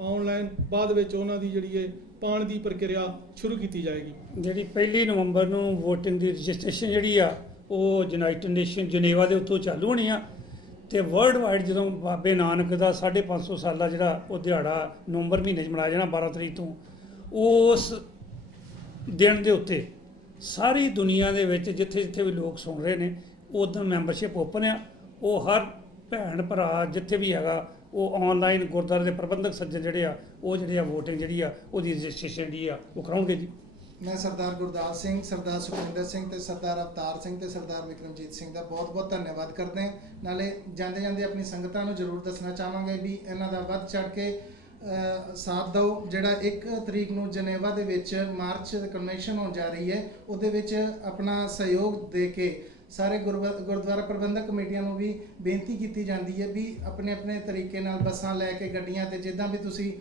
ਆਨਲਾਈਨ, ਬਾਅਦ ਵਿੱਚ ਉਹਨਾਂ ਦੀ ਜਿਹੜੀ ਹੈ ਪਾਉਣ ਦੀ ਪ੍ਰਕਿਰਿਆ ਸ਼ੁਰੂ ਕੀਤੀ ਜਾਏਗੀ। ਜਿਹੜੀ 1 ਨਵੰਬਰ ਨੂੰ ਵੋਟਿੰਗ ਦੀ ਰਜਿਸਟ੍ਰੇਸ਼ਨ ਜਿਹੜੀ ਆ ਉਹ ਯੂਨਾਈਟਿਡ ਨੇਸ਼ਨ ਜਨੇਵਾ ਦੇ ਉੱਤੋਂ ਚਾਲੂ ਹੋਣੀ ਆ, ਤੇ ਵਰਲਡ ਵਾਈਡ ਜਦੋਂ ਬਾਬੇ ਨਾਨਕ ਦਾ 550 ਸਾਲਾ ਜਿਹੜਾ ਉਹ ਦਿਹਾੜਾ ਨਵੰਬਰ ਮਹੀਨੇ 'ਚ ਮਨਾਇਆ ਜਾਣਾ 12 ਤਰੀਕ ਤੋਂ, ਉਸ ਦਿਨ ਦੇ ਉੱਤੇ ਸਾਰੀ ਦੁਨੀਆ ਦੇ ਵਿੱਚ ਜਿੱਥੇ ਵੀ ਲੋਕ ਸੁਣ ਰਹੇ ਨੇ, ਉਦੋਂ ਮੈਂਬਰਸ਼ਿਪ ਓਪਨ ਆ। ਉਹ ਹਰ ਭੈਣ ਭਰਾ ਜਿੱਥੇ ਵੀ ਹੈਗਾ ਉਹ ਆਨਲਾਈਨ ਗੁਰਦੁਆਰੇ ਦੇ ਪ੍ਰਬੰਧਕ ਸੱਜਣ ਜਿਹੜੇ ਆ ਉਹ ਵੋਟਿੰਗ ਜਿਹੜੀ ਆ ਉਹਦੀ ਰਜਿਸਟ੍ਰੇਸ਼ਨ ਜਿਹੜੀ ਆ ਉਹ ਕਰਾਉਣਗੇ ਜੀ। ਮੈਂ ਸਰਦਾਰ ਗੁਰਦਾਲ ਸਿੰਘ, ਸਰਦਾਰ ਸੁਖਵਿੰਦਰ ਸਿੰਘ ਤੇ ਸਰਦਾਰ ਅਵਤਾਰ ਸਿੰਘ ਤੇ ਸਰਦਾਰ ਵਿਕਰਮਜੀਤ ਸਿੰਘ ਦਾ ਬਹੁਤ-ਬਹੁਤ ਧੰਨਵਾਦ ਕਰਦੇ ਹਾਂ। ਨਾਲੇ ਜਾਂਦੇ ਆਪਣੀ ਸੰਗਤਾਂ ਨੂੰ ਜ਼ਰੂਰ ਦੱਸਣਾ ਚਾਹਾਂਗੇ ਵੀ ਇਹਨਾਂ ਦਾ ਵੱਧ ਚੜ ਕੇ ਸਾਥ ਦਿਓ। ਜਿਹੜਾ 1 ਤਰੀਕ ਨੂੰ ਜਨੇਵਾ ਦੇ ਵਿੱਚ ਮਾਰਚ ਕਨਵੈਨਸ਼ਨ ਹੋਣ ਜਾ ਰਹੀ ਹੈ, ਉਹਦੇ ਵਿੱਚ ਆਪਣਾ ਸਹਿਯੋਗ ਦੇ ਕੇ ਸਾਰੇ ਗੁਰਦੁਆਰਾ ਪ੍ਰਬੰਧਕ ਕਮੇਟੀਆਂ ਨੂੰ ਵੀ ਬੇਨਤੀ ਕੀਤੀ ਜਾਂਦੀ ਹੈ ਵੀ ਆਪਣੇ ਤਰੀਕੇ ਨਾਲ ਬੱਸਾਂ ਲੈ ਕੇ, ਗੱਡੀਆਂ ਤੇ ਜਿੱਦਾਂ ਵੀ ਤੁਸੀਂ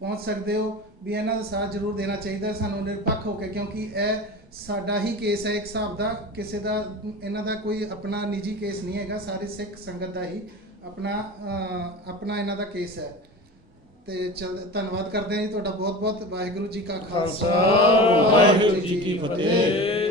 ਪਹੁੰਚ ਸਕਦੇ ਹੋ, ਵੀ ਇਹਨਾਂ ਦਾ ਸਾਥ ਜ਼ਰੂਰ ਦੇਣਾ ਚਾਹੀਦਾ ਸਾਨੂੰ ਨਿਰਪੱਖ ਹੋ ਕੇ, ਕਿਉਂਕਿ ਇਹ ਸਾਡਾ ਹੀ ਕੇਸ ਹੈ ਇੱਕ ਹਿਸਾਬ ਦਾ, ਕਿਸੇ ਦਾ ਇਹਨਾਂ ਦਾ ਕੋਈ ਆਪਣਾ ਨਿੱਜੀ ਕੇਸ ਨਹੀਂ ਹੈਗਾ, ਸਾਰੀ ਸਿੱਖ ਸੰਗਤ ਦਾ ਹੀ ਆਪਣਾ ਇਹਨਾਂ ਦਾ ਕੇਸ ਹੈ। ਤੇ ਧੰਨਵਾਦ ਕਰਦੇ ਹਾਂ ਜੀ ਤੁਹਾਡਾ ਬਹੁਤ-ਬਹੁਤ। ਵਾਹਿਗੁਰੂ ਜੀ ਕਾ ਖਾਲਸਾ, ਵਾਹਿਗੁਰੂ ਜੀ ਕੀ ਫਤਿਹ।